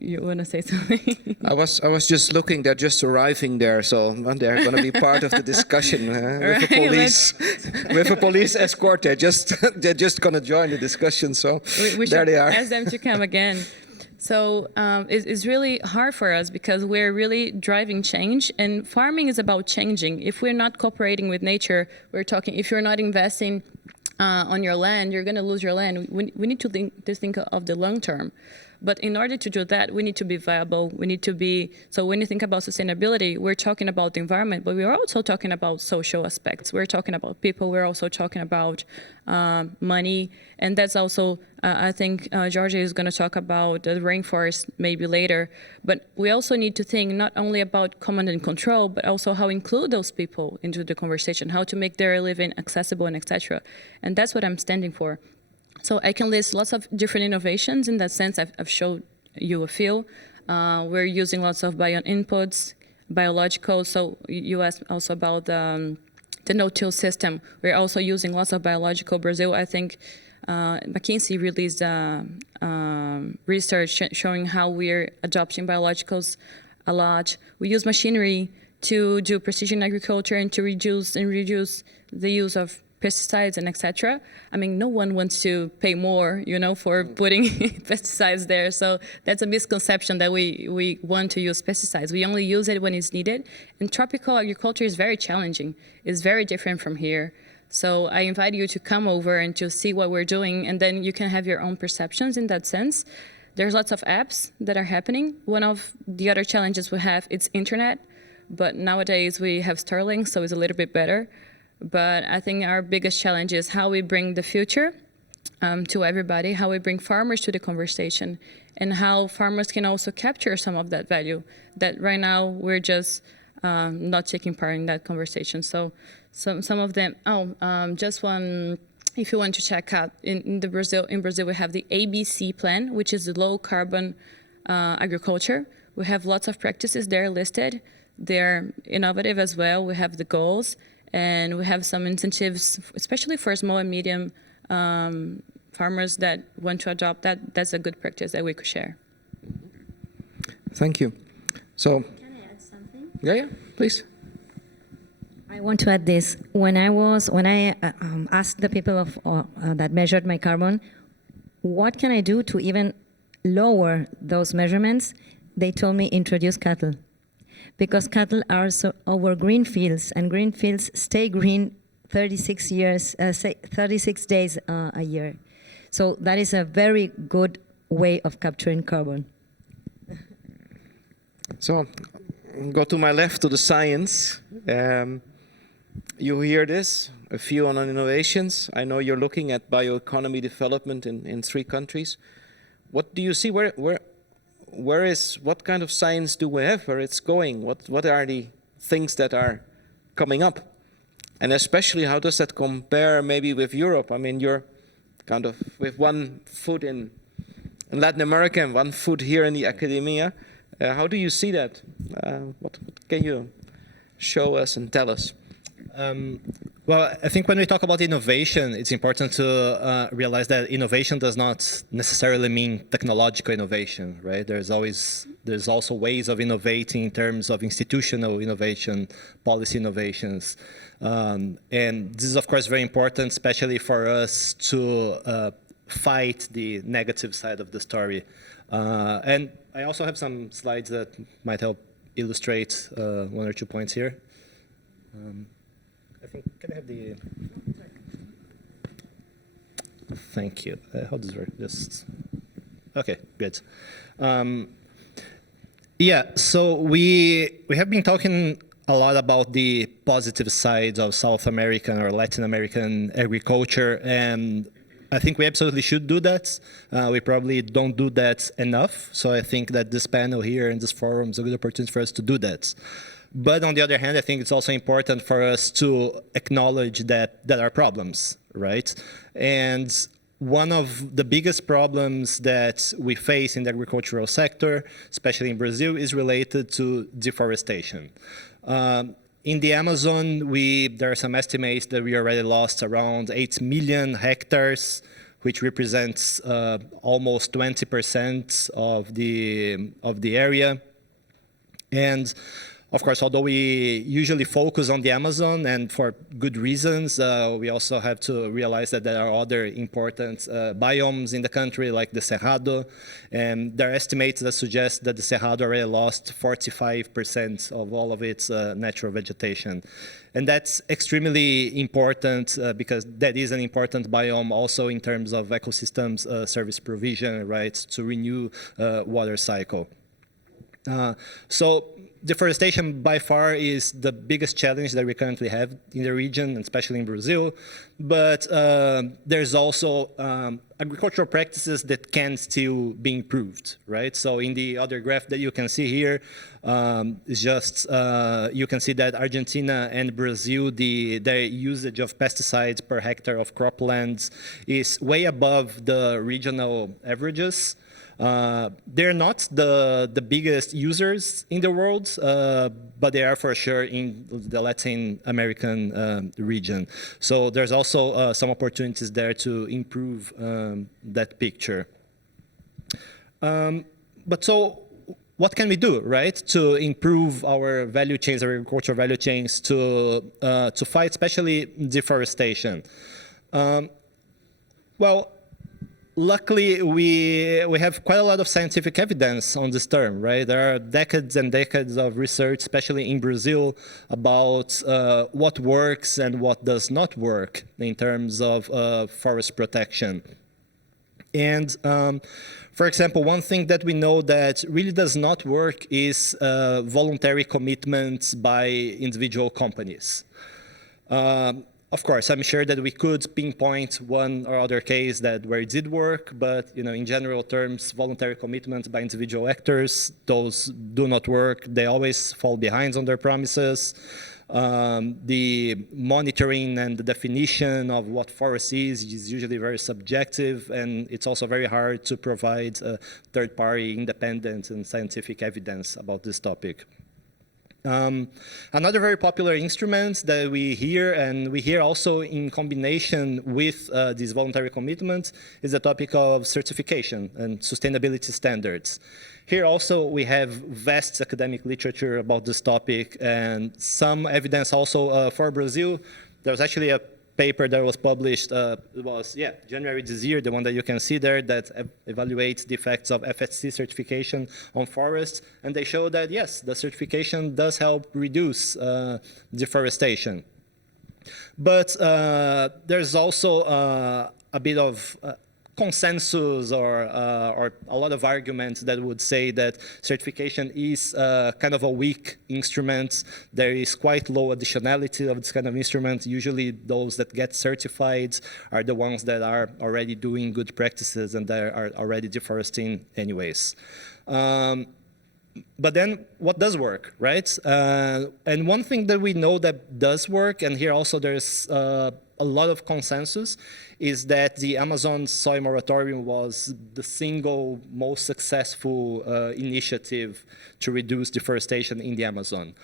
You want to say something? I was just looking. They're just arriving there, so they're going to be part of the discussion with the police. With a police escort, they're just going to join the discussion. So we there they are. Ask them to come again. So it's really hard for us because we're really driving change, and farming is about changing. If we're not cooperating with nature, we're talking. If you're not investing on your land, you're going to lose your land. We need to think of the long term. But in order to do that, we need to be viable. We need to be, so when you think about sustainability, we're talking about the environment, but we're also talking about social aspects. We're talking about people. We're also talking about money. And that's also, I think Georgia is going to talk about the rainforest maybe later. But we also need to think not only about command and control, but also how include those people into the conversation, how to make their living accessible and etc. And that's what I'm standing for. So I can list lots of different innovations in that sense. I've showed you a few. We're using lots of bio inputs, biological. So you asked also about the no-till system. We're also using lots of biological. Brazil, I think, McKinsey released research showing how we're adopting biologicals a lot. We use machinery to do precision agriculture and to reduce the use of pesticides and etc. I mean, no one wants to pay more, for putting pesticides there. So that's a misconception that we want to use pesticides. We only use it when it's needed. And tropical agriculture is very challenging. It's very different from here. So I invite you to come over and to see what we're doing, and then you can have your own perceptions in that sense. There's lots of apps that are happening. One of the other challenges we have is internet, but nowadays we have Starlink, so it's a little bit better. But I think our biggest challenge is how we bring the future to everybody, how we bring farmers to the conversation, and how farmers can also capture some of that value that right now we're just not taking part in that conversation. So some of them, just one, if you want to check out, in Brazil we have the ABC plan, which is the low carbon agriculture. We have lots of practices there listed. They're innovative as well. We have the goals. And we have some incentives, especially for small and medium farmers that want to adopt that. That's a good practice that we could share. Thank you. So, Can I add something? yeah, please. I want to add this. When I asked the people that measured my carbon, what can I do to even lower those measurements? They told me introduce cattle. Because cattle are our green fields, and green fields stay green 36 days a year. So that is a very good way of capturing carbon. So, go to my left to the science. You hear this, a few on innovations. I know you're looking at bioeconomy development in 3 countries. What do you see? What kind of science do we have? Where it's going? What are the things that are coming up? And especially, how does that compare maybe with Europe? I mean, you're kind of with one foot in in Latin America and one foot here in the academia. How do you see that? What can you show us and tell us? Well, I think when we talk about innovation, it's important to realize that innovation does not necessarily mean technological innovation, right? There's also ways of innovating in terms of institutional innovation, policy innovations. And this is, of course, very important, especially for us to fight the negative side of the story. And I also have some slides that might help illustrate one or two points here. I think, can I have the... Thank you. How does it work? Just... Okay, good. Yeah, so we have been talking a lot about the positive side of South American or Latin American agriculture, and I think we absolutely should do that. We probably don't do that enough, so I think that this panel here and this forum is a good opportunity for us to do that. But on the other hand, I think it's also important for us to acknowledge that there are problems, right? And one of the biggest problems that we face in the agricultural sector, especially in Brazil, is related to deforestation. In the Amazon, there are some estimates that we already lost around 8 million hectares, which represents almost 20% of the area. And of course, although we usually focus on the Amazon, and for good reasons, we also have to realize that there are other important biomes in the country, like the Cerrado. And there are estimates that suggest that the Cerrado already lost 45% of all of its natural vegetation. And that's extremely important because that is an important biome also in terms of ecosystems service provision, right, to renew water cycle. So deforestation by far is the biggest challenge that we currently have in the region, especially in Brazil. But there's also agricultural practices that can still be improved, right? So in the other graph that you can see here, is just you can see that Argentina and Brazil, their usage of pesticides per hectare of croplands is way above the regional averages. They're not the biggest users in the world, but they are for sure in the Latin American region. So there's also some opportunities there to improve that picture. But so what can we do, right, to improve our value chains, our agricultural value chains, to fight especially deforestation? Well, luckily, we have quite a lot of scientific evidence on this term, right? There are decades and decades of research, especially in Brazil, about what works and what does not work in terms of forest protection. And for example, one thing that we know that really does not work is voluntary commitments by individual companies. Of course, I'm sure that we could pinpoint one or other case where it did work, but in general terms, voluntary commitments by individual actors, those do not work. They always fall behind on their promises. The monitoring and the definition of what forest is usually very subjective, and it's also very hard to provide third-party, independent, and scientific evidence about this topic. Another very popular instrument that we hear, and we hear also in combination with these voluntary commitments, is the topic of certification and sustainability standards. Here also we have vast academic literature about this topic and some evidence also for Brazil. There's actually a paper that was published, January this year, the one that you can see there, that evaluates the effects of FSC certification on forests. And they show that, yes, the certification does help reduce deforestation. But there's also a bit of consensus or a lot of arguments that would say that certification is kind of a weak instrument. There is quite low additionality of this kind of instrument. Usually those that get certified are the ones that are already doing good practices and that are already deforesting anyways. But then what does work, right? And one thing that we know that does work, and here also there's a lot of consensus is that the Amazon soy moratorium was the single most successful initiative to reduce deforestation in the Amazon.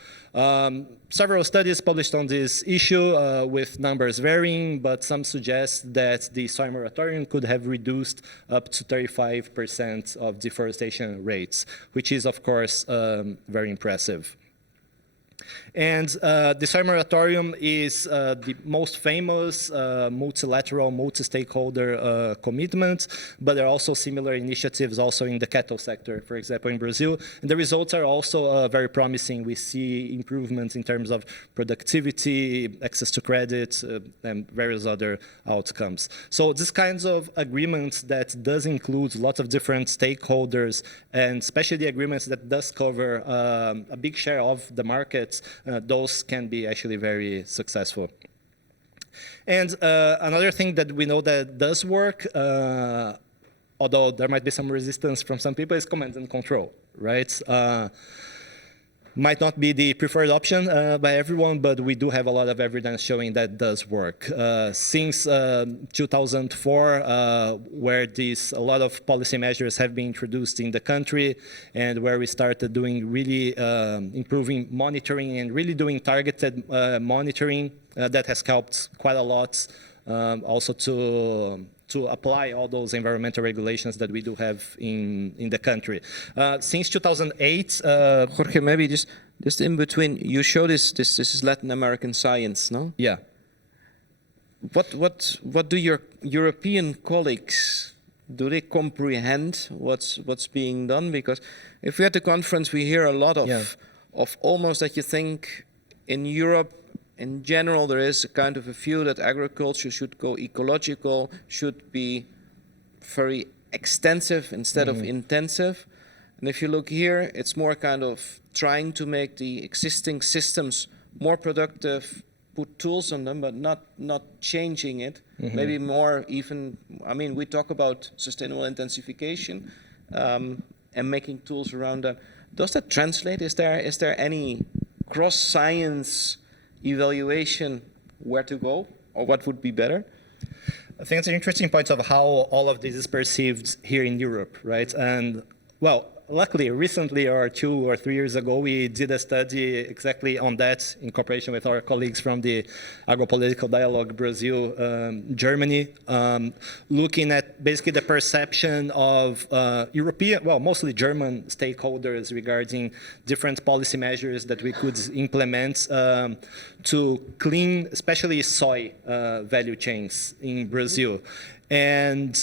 Several studies published on this issue with numbers varying, but some suggest that the soy moratorium could have reduced up to 35% of deforestation rates, which is, of course, very impressive. And the soy moratorium is the most famous multilateral, multi-stakeholder commitment, but there are also similar initiatives also in the cattle sector, for example, in Brazil. And the results are also very promising. We see improvements in terms of productivity, access to credit, and various other outcomes. So these kinds of agreements that does include lots of different stakeholders, and especially the agreements that does cover a big share of the market, those can be actually very successful. And another thing that we know that does work, although there might be some resistance from some people, is command and control, right? Might not be the preferred option by everyone, but we do have a lot of evidence showing that does work. Since 2004, where a lot of policy measures have been introduced in the country, and where we started doing really improving monitoring and really doing targeted monitoring, that has helped quite a lot also to apply all those environmental regulations that we do have in the country. Since 2008... Jorge, maybe just in between, you show this is Latin American science, no? Yeah. What do your European colleagues, do they comprehend what's being done? Because if we're at the conference, we hear a lot of almost that you think in Europe, in general, there is a kind of a view that agriculture should go ecological, should be very extensive instead of intensive. And if you look here, it's more kind of trying to make the existing systems more productive, put tools on them, but not changing it. Maybe more even, I mean, we talk about sustainable intensification and making tools around that. Does that translate? Is there any cross-science evaluation where to go or what would be better? I think it's an interesting point of how all of this is perceived here in Europe, right? And well, luckily, recently or 2 or 3 years ago, we did a study exactly on that in cooperation with our colleagues from the Agropolitical Dialogue Brazil, Germany, looking at basically the perception of European, well, mostly German stakeholders regarding different policy measures that we could implement to clean, especially soy value chains in Brazil. And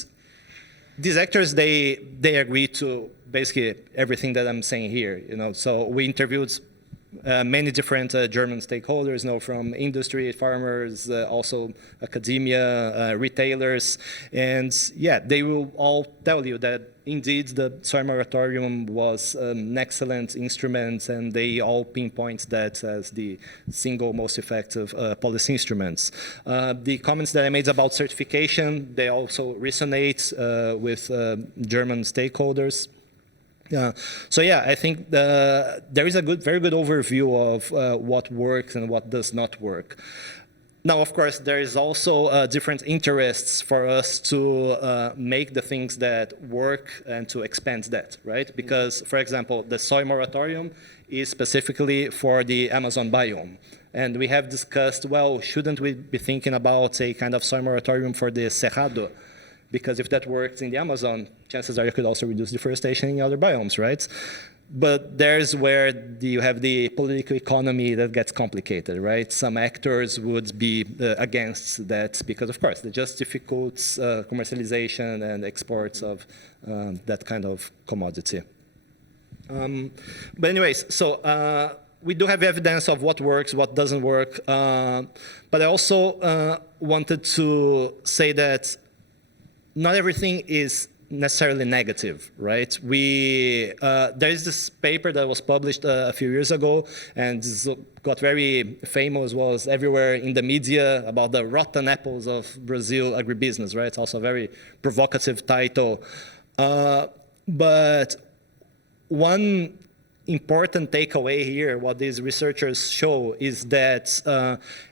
these actors, they agree to basically everything that I'm saying here. So we interviewed many different German stakeholders, from industry, farmers, also academia, retailers, and they will all tell you that indeed the soy moratorium was an excellent instrument, and they all pinpoint that as the single most effective policy instruments. The comments that I made about certification, they also resonate with German stakeholders. I think there is a very good overview of what works and what does not work. Now, of course, there is also different interests for us to make the things that work and to expand that, right? Because, for example, the soy moratorium is specifically for the Amazon biome. And we have discussed, well, shouldn't we be thinking about a kind of soy moratorium for the Cerrado? Because if that works in the Amazon, chances are you could also reduce deforestation in other biomes, right? But there's where you have the political economy that gets complicated, right? Some actors would be against that because, of course, it just difficults commercialization and exports of that kind of commodity. But anyways, so we do have evidence of what works, what doesn't work. But I also wanted to say that not everything is necessarily negative, right? There is this paper that was published a few years ago, and this got very famous, was everywhere in the media, about the rotten apples of Brazil agribusiness, right? It's also a very provocative title. But one important takeaway here, what these researchers show, is that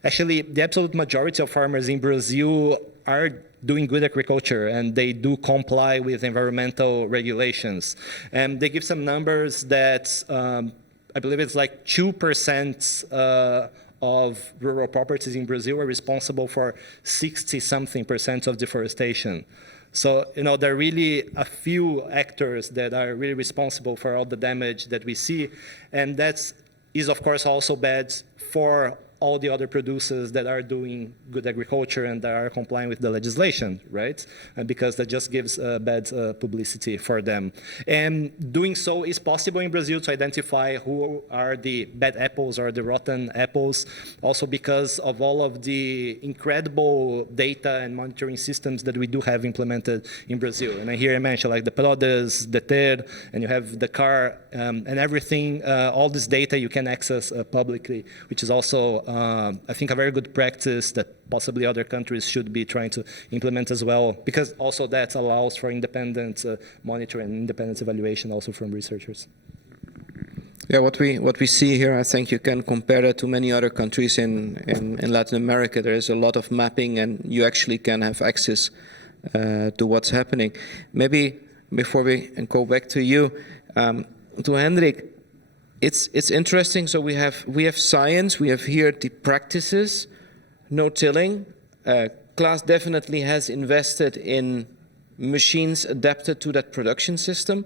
actually the absolute majority of farmers in Brazil are doing good agriculture, and they do comply with environmental regulations. And they give some numbers that I believe it's like 2% of rural properties in Brazil are responsible for 60-something% of deforestation. So, there are really a few actors that are really responsible for all the damage that we see. And that is, of course, also bad for all the other producers that are doing good agriculture and that are complying with the legislation, right? Because that just gives bad publicity for them. And doing so is possible in Brazil to identify who are the bad apples or the rotten apples, also because of all of the incredible data and monitoring systems that we do have implemented in Brazil. And here I mentioned like the PRODES, the TER, and you have the CAR, and everything, all this data you can access publicly, which is also I think a very good practice that possibly other countries should be trying to implement as well, because also that allows for independent monitoring and independent evaluation also from researchers. Yeah, what we see here, I think you can compare it to many other countries in Latin America. There is a lot of mapping, and you actually can have access to what's happening. Maybe before we go back to you, to Hendrik, it's interesting. So we have science, we have here the practices, no tilling. Klaas definitely has invested in machines adapted to that production system.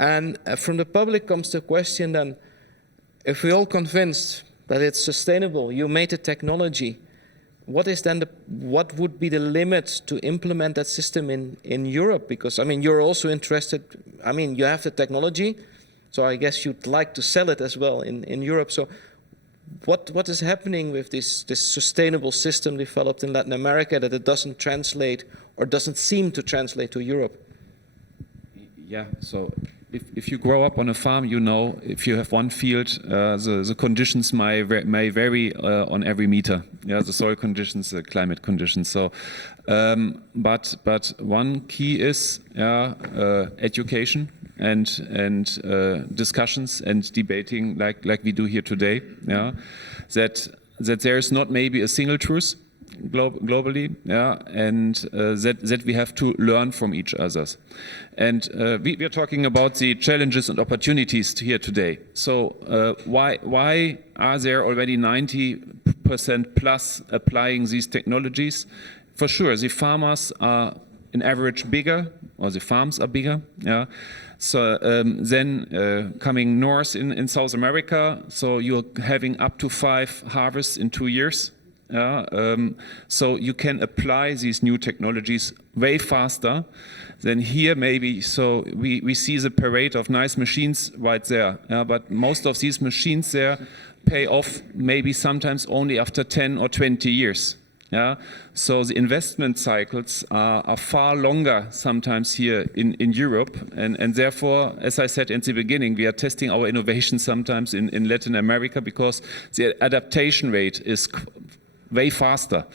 And from the public comes the question then, if we're all convinced that it's sustainable, you made the technology, what would be the limit to implement that system in Europe? Because, I mean, you're also interested, I mean, you have the technology, so I guess you'd like to sell it as well in Europe. So what is happening with this sustainable system developed in Latin America that it doesn't translate or doesn't seem to translate to Europe? Yeah, so if you grow up on a farm, if you have one field, the conditions may vary on every meter. Yeah, the soil conditions, the climate conditions. So, but one key is education and discussions and debating like we do here today. Yeah, that there is not maybe a single truth globally, and that we have to learn from each other. And we are talking about the challenges and opportunities here today. So why are there already 90% plus applying these technologies? For sure, the farmers are on average bigger, or the farms are bigger. Yeah. So then coming north in South America, so you're having up to 5 harvests in 2 years. So you can apply these new technologies way faster than here maybe. So we see the parade of nice machines right there, but most of these machines there pay off maybe sometimes only after 10 or 20 years. Yeah, so the investment cycles are far longer sometimes here in Europe, and therefore, as I said in the beginning, we are testing our innovation sometimes in Latin America because the adaptation rate is way faster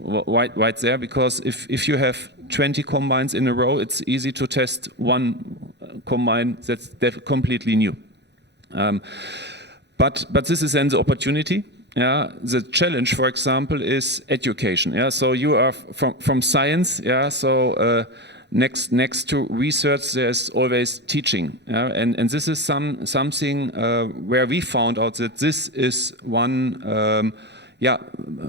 right there, because if you have 20 combines in a row, it's easy to test one combine that's completely new. But this is then the opportunity. Yeah, the challenge, for example, is education. Yeah, so you are from science. Yeah, so next to research, there's always teaching. Yeah, and this is something where we found out that this is one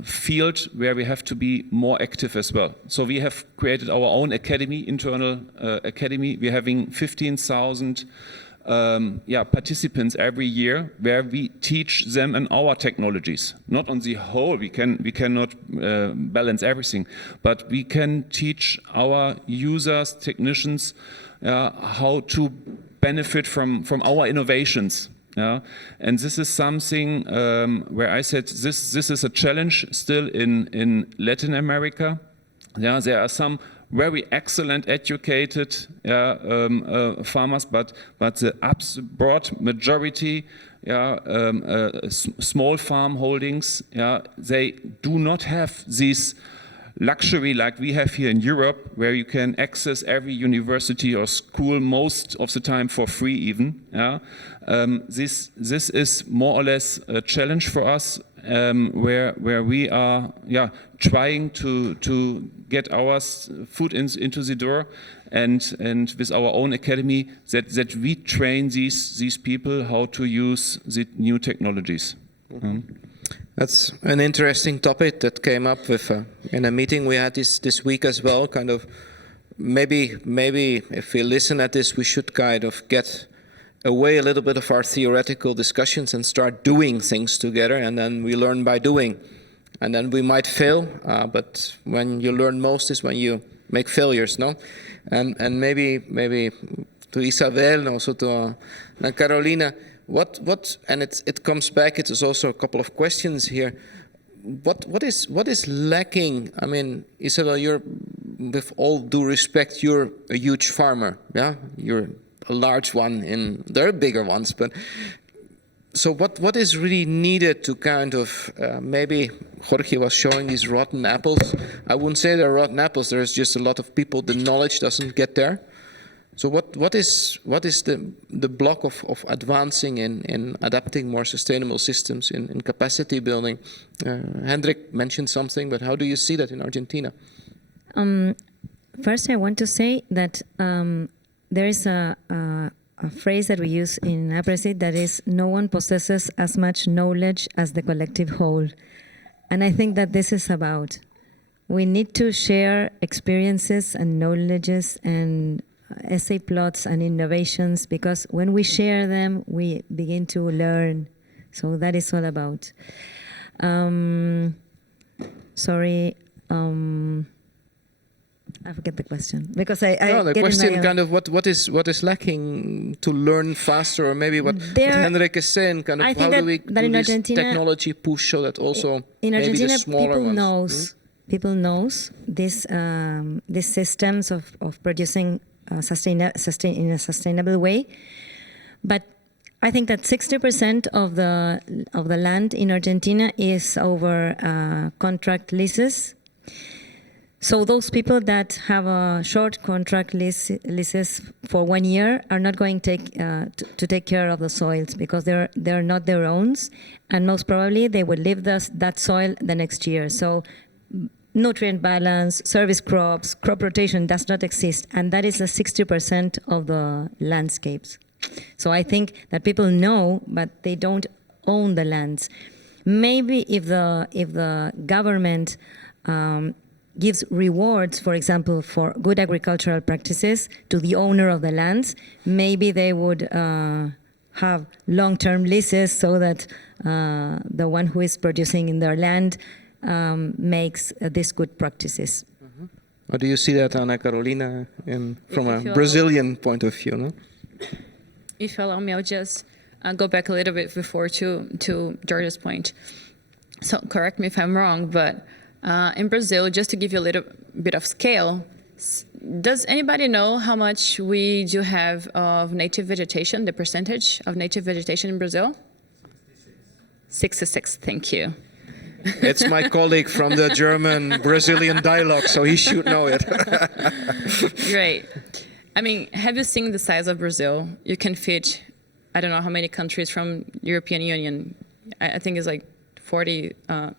field where we have to be more active as well. So we have created our own academy, internal academy. We're having 15,000 participants every year, where we teach them in our technologies. Not on the whole, we cannot balance everything, but we can teach our users, technicians, how to benefit from our innovations. Yeah, and this is something where I said this is a challenge still in Latin America. Yeah, there are some very excellent educated farmers, but the broad majority, small farm holdings, they do not have these luxury like we have here in Europe, where you can access every university or school most of the time for free even. Yeah? This is more or less a challenge for us, where we are trying to get our foot into the door, and with our own academy that we train these people how to use the new technologies. That's an interesting topic that came up with in a meeting we had this week as well. Kind of maybe if we listen at this, we should kind of get away a little bit of our theoretical discussions and start doing things together, and then we learn by doing. And then we might fail, but when you learn most is when you make failures, no? And maybe to Isabel and also to Carolina, what and it comes back. It is also a couple of questions here. What is lacking? I mean, Isabel, you're, with all due respect, you're a huge farmer, yeah? You're a large one. There are bigger ones, but so what is really needed to kind of maybe Jorge was showing these rotten apples. I wouldn't say they're rotten apples. There's just a lot of people. The knowledge doesn't get there. So what is the block of advancing in adapting more sustainable systems in capacity building? Hendrik mentioned something, but how do you see that in Argentina? First, I want to say that there is a phrase that we use in APRESID that is, no one possesses as much knowledge as the collective whole. And I think that this is about, we need to share experiences and knowledges and essay plots and innovations, because when we share them, we begin to learn. So that is all about. I forget the question because no, the question kind of what is lacking to learn faster, or maybe what Hendrik is saying, kind of how do we do this technology push so that also in Argentina, maybe the smaller ones. People knows these systems of producing in a sustainable way, but I think that 60% of the land in Argentina is over contract leases. So those people that have a short contract leases for 1 year are not going to take care of the soils, because they're not their own, and most probably they will leave that soil the next year. So nutrient balance, service crops, crop rotation does not exist, and that is the 60% of the landscapes. So I think that people know, but they don't own the lands. Maybe if the government gives rewards, for example, for good agricultural practices to the owner of the lands, maybe they would have long-term leases so that the one who is producing in their land makes these good practices. Mm-hmm. How do you see that, Ana Carolina, from a Brazilian point of view? No? If you allow me, I'll just go back a little bit before to George's point. So correct me if I'm wrong, but in Brazil, just to give you a little bit of scale, does anybody know how much we do have of native vegetation, the percentage of native vegetation in Brazil? 66, thank you. It's my colleague from the German-Brazilian dialogue, so he should know it. Great. I mean, have you seen the size of Brazil? You can fit, I don't know how many countries from European Union. I think it's like 40, I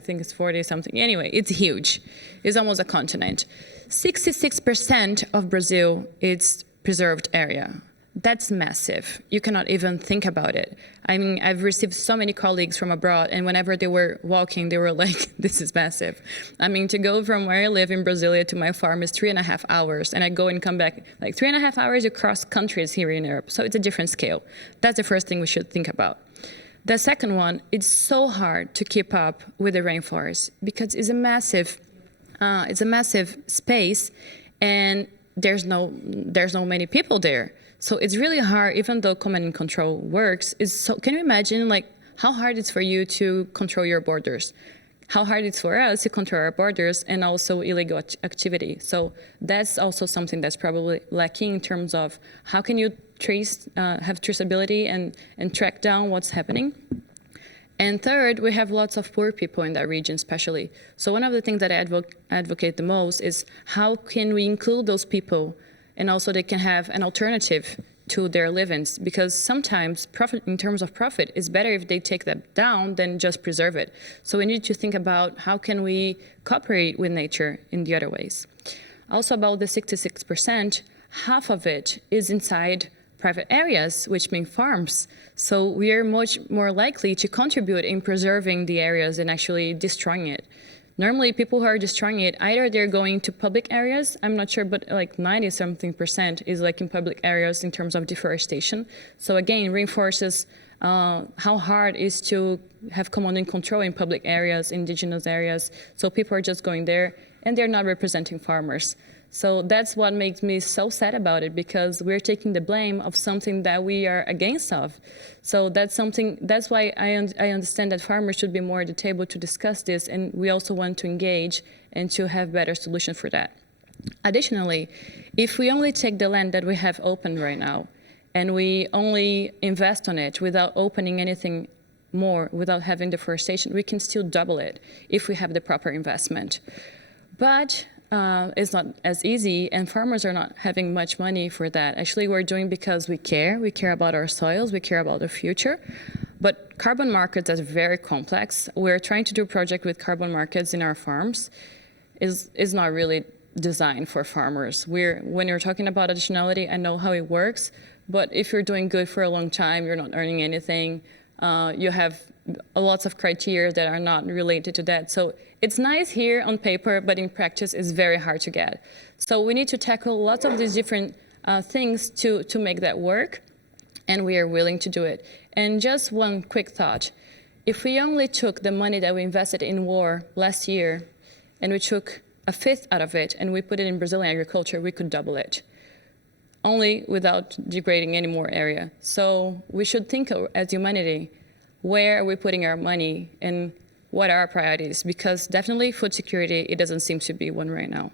think it's 40 something. Anyway, it's huge. It's almost a continent. 66% of Brazil is preserved area. That's massive. You cannot even think about it. I mean, I've received so many colleagues from abroad, and whenever they were walking, they were like, this is massive. I mean, to go from where I live in Brasilia to my farm is 3.5 hours, and I go and come back, like 3.5 hours across countries here in Europe. So it's a different scale. That's the first thing we should think about. The second one, it's so hard to keep up with the rainforest because it's a massive space, and there's no many people there. So it's really hard, even though command and control works. Can you imagine like how hard it's for you to control your borders? How hard it's for us to control our borders and also illegal activity. So that's also something that's probably lacking in terms of how can you have traceability and track down what's happening. And third, we have lots of poor people in that region especially. So one of the things that I advocate the most is how can we include those people and also they can have an alternative to their livings, because sometimes profit, in terms of profit, is better if they take that down than just preserve it. So we need to think about how can we cooperate with nature in the other ways. Also about the 66%, half of it is inside private areas, which mean farms. So we are much more likely to contribute in preserving the areas than actually destroying it. Normally, people who are destroying it, either they're going to public areas, I'm not sure, but like 90-something% is like in public areas in terms of deforestation. So again, reinforces how hard it is to have command and control in public areas, indigenous areas. So people are just going there and they're not representing farmers. So that's what makes me so sad about it, because we're taking the blame of something that we are against of. So that's why I understand that farmers should be more at the table to discuss this, and we also want to engage and to have better solutions for that. Additionally, if we only take the land that we have open right now, and we only invest on it without opening anything more, without having deforestation, we can still double it if we have the proper investment. But it's not as easy, and farmers are not having much money for that. Actually, we're doing because we care about our soils, we care about the future. But carbon markets are very complex. We're trying to do a project with carbon markets in our farms. Is not really designed for farmers. When you're talking about additionality, I know how it works, but if you're doing good for a long time, you're not earning anything, you have lots of criteria that are not related to that. So it's nice here on paper, but in practice it's very hard to get. So we need to tackle lots of these different things to make that work, and we are willing to do it. And just one quick thought. If we only took the money that we invested in war last year, and we took a fifth out of it, and we put it in Brazilian agriculture, we could double it, only without degrading any more area. So we should think as humanity, where are we putting our money and what are our priorities? Because definitely food security, it doesn't seem to be one right now.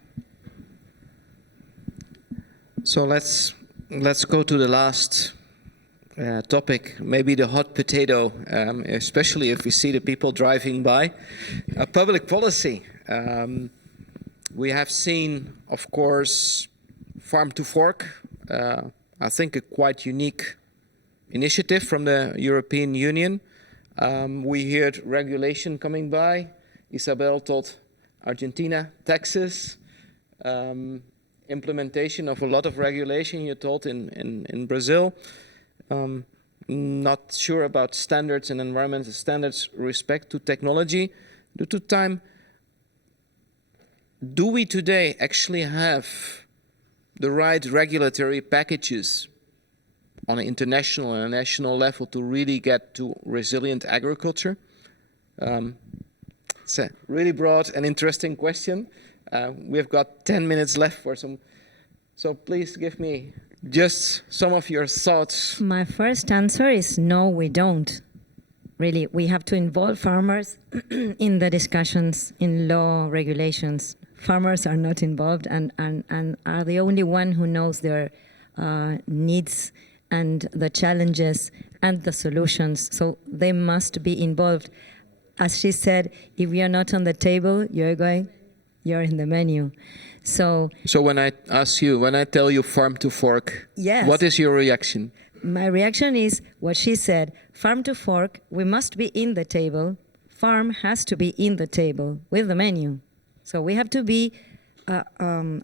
So let's go to the last topic, maybe the hot potato, especially if we see the people driving by. Public policy. We have seen, of course, farm to fork. I think a quite unique initiative from the European Union. We heard regulation coming by. Isabel told Argentina, Texas, implementation of a lot of regulation, you told, in Brazil. Not sure about standards and environmental standards respect to technology. Due to time, do we today actually have the right regulatory packages on an international and a national level to really get to resilient agriculture? It's a really broad and interesting question. We've got 10 minutes left for some, so please give me just some of your thoughts. My first answer is no, we don't. Really, we have to involve farmers in the discussions in law regulations. Farmers are not involved and are the only one who knows their needs and the challenges and the solutions. So they must be involved. As she said, if you're not on the table, you're in the menu. So when I ask you, when I tell you farm to fork, yes, what is your reaction? My reaction is what she said, farm to fork, we must be in the table. Farm has to be in the table with the menu. So we have to be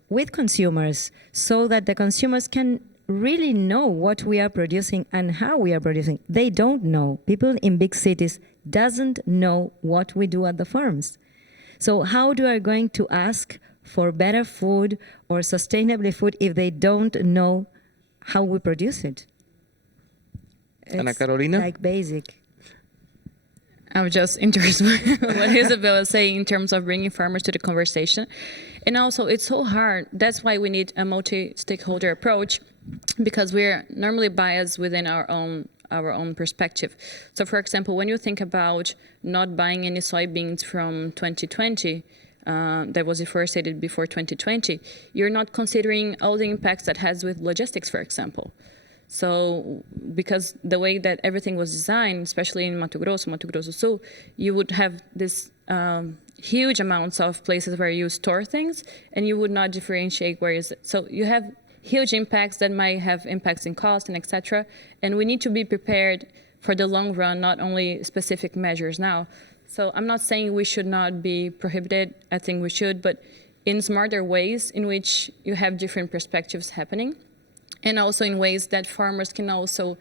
with consumers so that the consumers can really know what we are producing and how we are producing. They don't know. People in big cities doesn't know what we do at the farms. So how do I going to ask for better food or sustainable food if they don't know how we produce it? It's Ana Carolina? like basic. I was just interested in what Isabel is saying in terms of bringing farmers to the conversation. And also, it's so hard. That's why we need a multi-stakeholder approach, because we're normally biased within our own perspective. So, for example, when you think about not buying any soybeans from 2020, that was deforested before 2020, you're not considering all the impacts that has with logistics, for example. So because the way that everything was designed, especially in Mato Grosso do Sul, you would have this huge amounts of places where you store things, and you would not differentiate where is it. So you have huge impacts that might have impacts in cost and etc. And we need to be prepared for the long run, not only specific measures now. So I'm not saying we should not be prohibited. I think we should, but in smarter ways in which you have different perspectives happening, and also in ways that farmers can also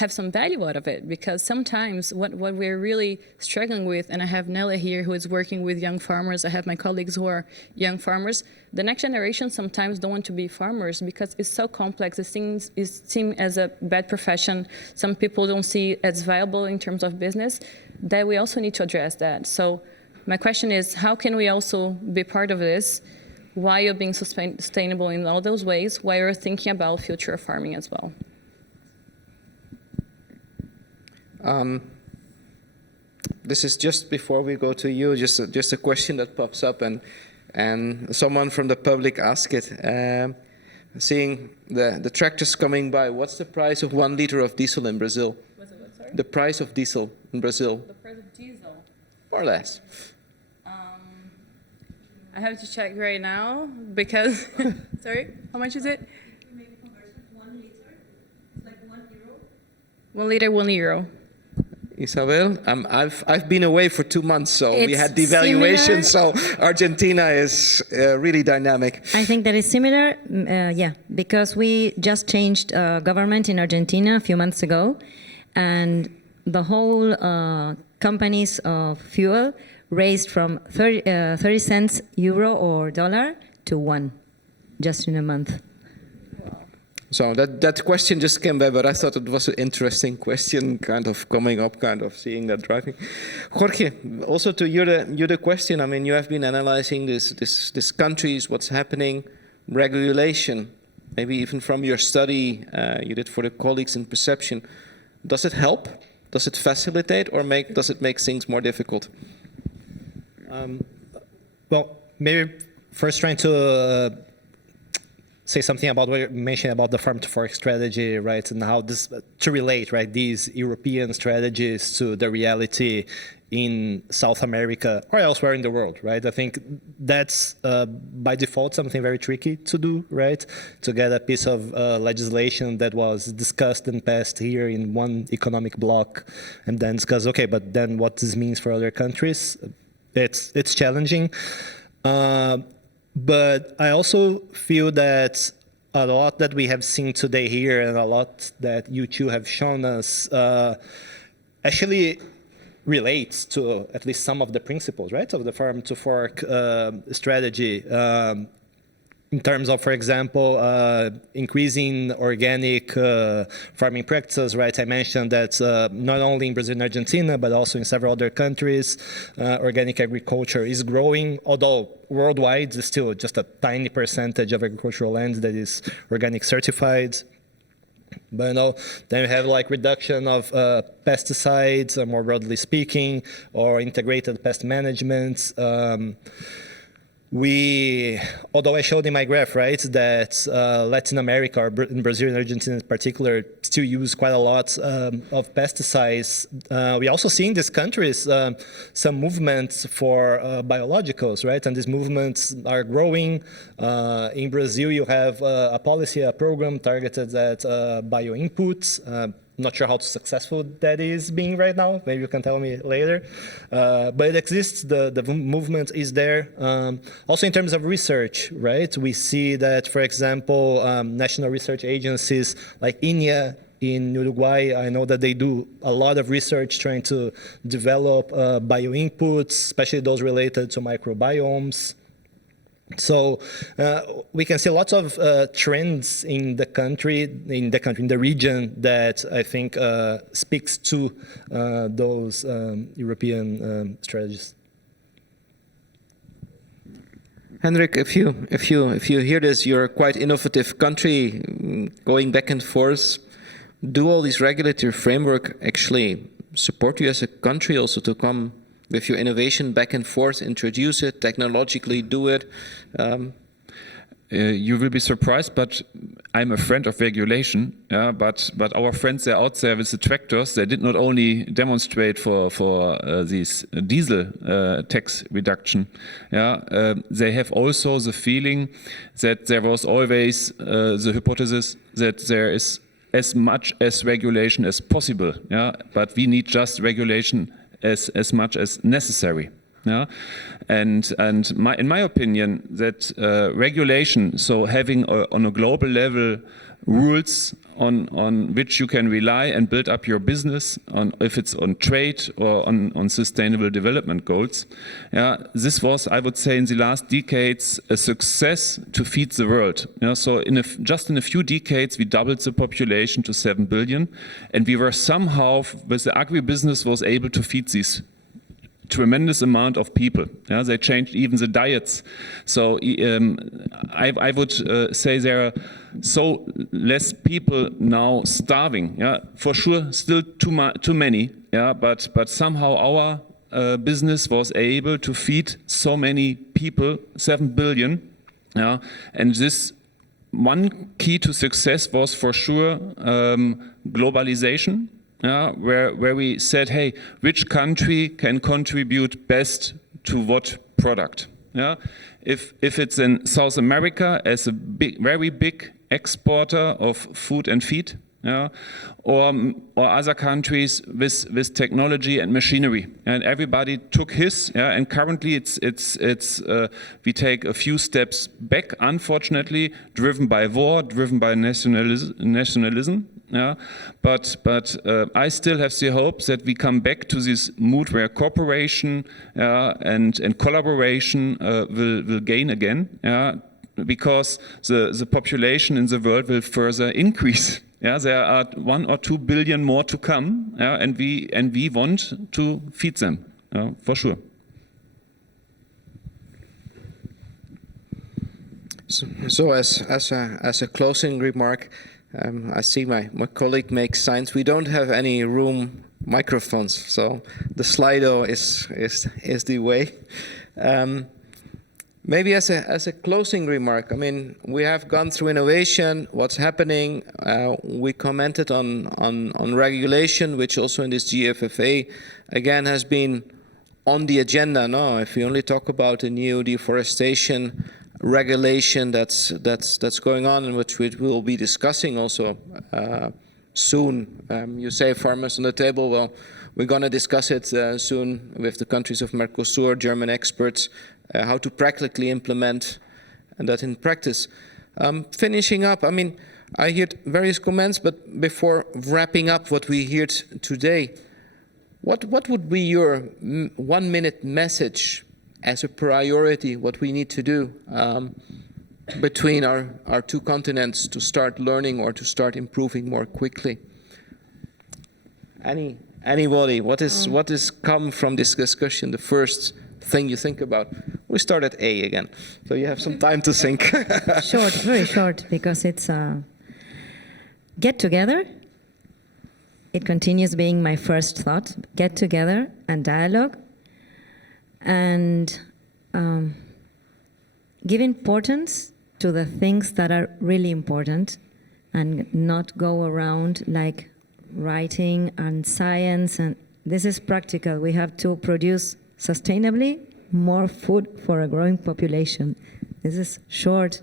have some value out of it. Because sometimes what we're really struggling with, and I have Nella here who is working with young farmers, I have my colleagues who are young farmers, the next generation sometimes don't want to be farmers because it's so complex. It seems as a bad profession. Some people don't see it as viable in terms of business, that we also need to address that. So my question is, how can we also be part of this while you're being sustainable in all those ways, while you're thinking about future of farming as well? This is just before we go to you, just a question that pops up, and someone from the public asked it. Seeing the tractors coming by, what's the price of 1 liter of diesel in Brazil? Was it what, sorry? The price of diesel in Brazil, The price of diesel. more or less. I have to check right now because, sorry, how much is it? Maybe conversion, 1 liter, it's like €1. 1 liter, €1. Isabel, I've been away for 2 months, so we It's had devaluation. similar. So Argentina is really dynamic. I think that is similar, yeah, because we just changed government in Argentina a few months ago, and the whole companies of fuel raised from 30 cents euro or dollar to 1 just in a month. So that question just came by, but I thought it was an interesting question, kind of coming up, kind of seeing that driving. Jorge, also to you the question. I mean, you have been analyzing this countries, what's happening, regulation, maybe even from your study you did for the colleagues in perception. Does it help? Does it facilitate, or does it make things more difficult? Well, maybe first trying to say something about what you mentioned about the farm to fork strategy, right? And how this to relate, right? These European strategies to the reality in South America or elsewhere in the world, right? I think that's by default something very tricky to do, right? To get a piece of legislation that was discussed and passed here in one economic bloc, and then discuss, okay, but then what this means for other countries. It's challenging, but I also feel that a lot that we have seen today here and a lot that you two have shown us actually relates to at least some of the principles, right, of the farm to fork strategy. In terms of, for example, increasing organic farming practices, right? I mentioned that not only in Brazil and Argentina, but also in several other countries, organic agriculture is growing, although worldwide it's still just a tiny percentage of agricultural land that is organic certified. But then you have like reduction of pesticides, more broadly speaking, or integrated pest management. Although I showed in my graph, right, that Latin America, or in Brazil and Argentina in particular, still use quite a lot of pesticides. We also see in these countries some movements for biologicals, right, and these movements are growing. In Brazil, you have a policy, a program targeted at bioinputs. Not sure how successful that is being right now. Maybe you can tell me later. But it exists, the movement is there. Also in terms of research, right? We see that, for example, national research agencies like INEA in Uruguay, I know that they do a lot of research trying to develop bioinputs, especially those related to microbiomes. So we can see lots of trends in the country, in the region that I think speaks to those European strategies. Hendrik, if you hear this, you're a quite innovative country, going back and forth. Do all these regulatory framework actually support you as a country also to come with your innovation back and forth, introduce it, technologically do it? you will be surprised, but I'm a friend of regulation. Yeah, but our friends they're out there with the tractors. They did not only demonstrate for this diesel tax reduction. Yeah, they have also the feeling that there was always the hypothesis that there is as much as regulation as possible. Yeah, but we need just regulation as much as necessary. Yeah, and in my opinion, that regulation, so having on a global level rules on which you can rely and build up your business, on if it's on trade or on sustainable development goals. Yeah, this was, I would say, in the last decades a success to feed the world. Yeah, so just in a few decades we doubled the population to 7 billion, and we were somehow, with the agribusiness, was able to feed these tremendous amount of people. Yeah, they changed even the diets. So I would say there are so less people now starving. Yeah, for sure, still too many. Yeah, but somehow our business was able to feed so many people, 7 billion. Yeah, and this one key to success was for sure globalization. Where we said, hey, which country can contribute best to what product? Yeah? If it's in South America as a very big exporter of food and feed, yeah? or other countries with technology and machinery, and everybody took his. Yeah? And currently we take a few steps back, unfortunately, driven by war, driven by nationalism. Yeah, but I still have the hope that we come back to this mood where cooperation and collaboration will gain again. Yeah, because the population in the world will further increase. Yeah, there are 1 or 2 billion more to come. Yeah, and we want to feed them for sure. So as a closing remark. I see my colleague makes signs. We don't have any room microphones, so the Slido is the way. Maybe as a closing remark, I mean, we have gone through innovation, what's happening. We commented on regulation, which also in this GFFA again has been on the agenda. No, if we only talk about the new deforestation regulation that's going on, and which we will be discussing also soon. You say farmers on the table. Well, we're going to discuss it soon with the countries of Mercosur, German experts, how to practically implement and that in practice. Finishing up, I mean, I heard various comments, but before wrapping up what we heard today, what would be your 1-minute message as a priority, what we need to do between our two continents to start learning or to start improving more quickly? Anybody? What is come from this discussion? The first thing you think about? We start at A again, so you have some time to think. Short, very short, because it's get together. It continues being my first thought. Get together and dialogue. And give importance to the things that are really important, and not go around like writing and science. And this is practical. We have to produce sustainably more food for a growing population. This is short.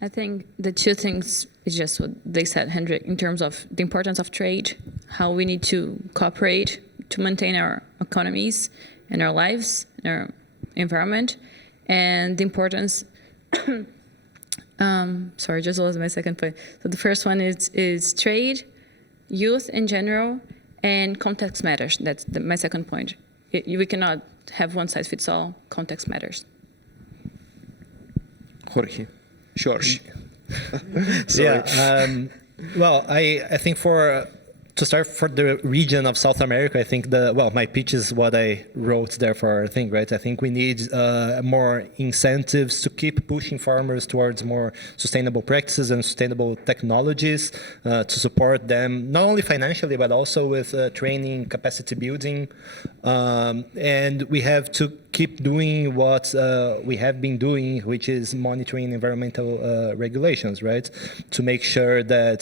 I think the two things is just what they said, Hendrik, in terms of the importance of trade, how we need to cooperate to maintain our economies and our lives and our environment, and the importance. Sorry, just lost my second point. So the first one is trade, youth in general, and context matters. That's my second point. We cannot have one size fits all. Context matters. Jorge. George. Yeah. Well, I think to start for the region of South America, I think my pitch is what I wrote there for our thing, right? I think we need more incentives to keep pushing farmers towards more sustainable practices and sustainable technologies to support them, not only financially, but also with training, capacity building. And we have to keep doing what we have been doing, which is monitoring environmental regulations, right? To make sure that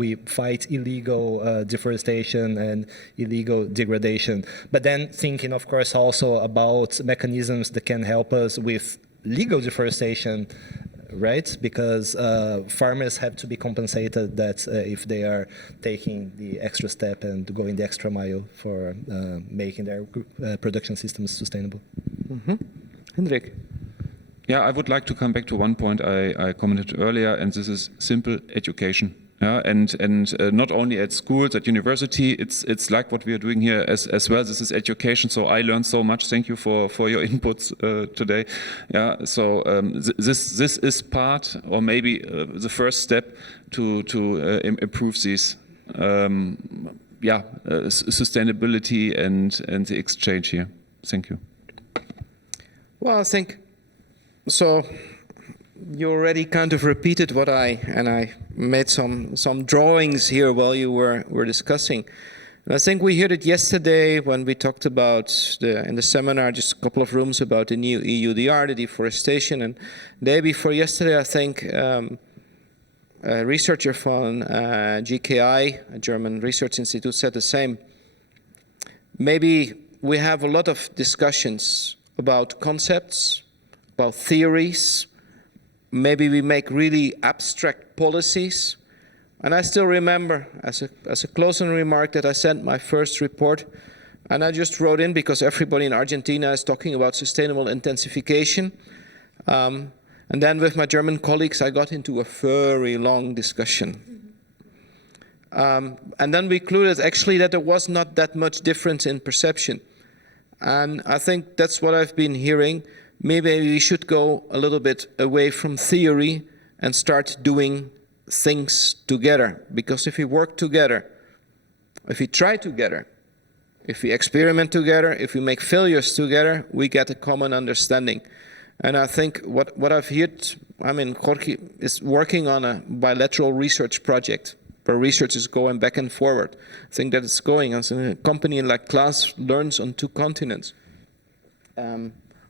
we fight illegal deforestation and illegal degradation. But then thinking, of course, also about mechanisms that can help us with legal deforestation, right? Because farmers have to be compensated that if they are taking the extra step and going the extra mile for making their production systems sustainable. Mm-hmm. Hendrik. Yeah, I would like to come back to one point I commented earlier, and this is simple education. Yeah, and not only at schools, at university, it's like what we are doing here as well. This is education. So I learned so much. Thank you for your inputs today. Yeah, so this is part, or maybe the first step to improve these sustainability and the exchange here. Thank you. Well, I think so. You already kind of repeated what I made some drawings here while you were discussing. And I think we heard it yesterday when we talked about in the seminar, just a couple of rooms about the new EUDR, the deforestation. And the day before yesterday, I think a researcher from GKI, a German research institute, said the same. Maybe we have a lot of discussions about concepts, about theories. Maybe we make really abstract policies. And I still remember, as a closing remark, that I sent my first report, and I just wrote in, because everybody in Argentina is talking about sustainable intensification. And then with my German colleagues, I got into a very long discussion. And then we concluded actually that there was not that much difference in perception. And I think that's what I've been hearing. Maybe we should go a little bit away from theory and start doing things together. Because if we work together, if we try together, if we experiment together, if we make failures together, we get a common understanding. And I think what I've heard, Jorge is working on a bilateral research project where research is going back and forward. I think that it's going. As a company like Klaas learns on 2 continents.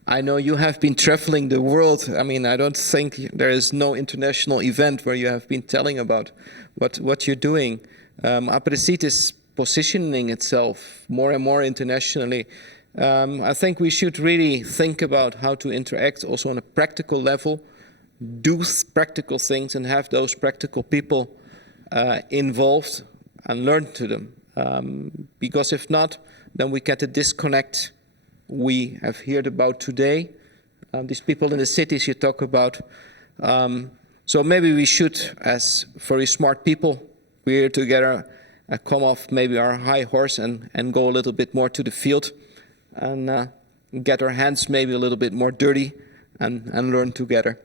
I know you have been traveling the world. I mean, I don't think there is no international event where you have been telling about what you're doing. Aprecit is positioning itself more and more internationally. I think we should really think about how to interact also on a practical level, do practical things and have those practical people involved and learn to them. Because if not, then we get a disconnect we have heard about today. These people in the cities you talk about. So maybe we should, as very smart people, we're together, come off maybe our high horse and go a little bit more to the field and get our hands maybe a little bit more dirty and learn together.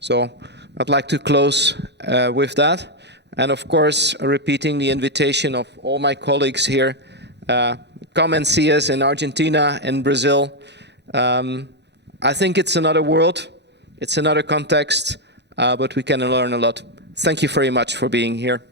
So I'd like to close with that. And of course, repeating the invitation of all my colleagues here, come and see us in Argentina and Brazil. I think it's another world, it's another context, but we can learn a lot. Thank you very much for being here.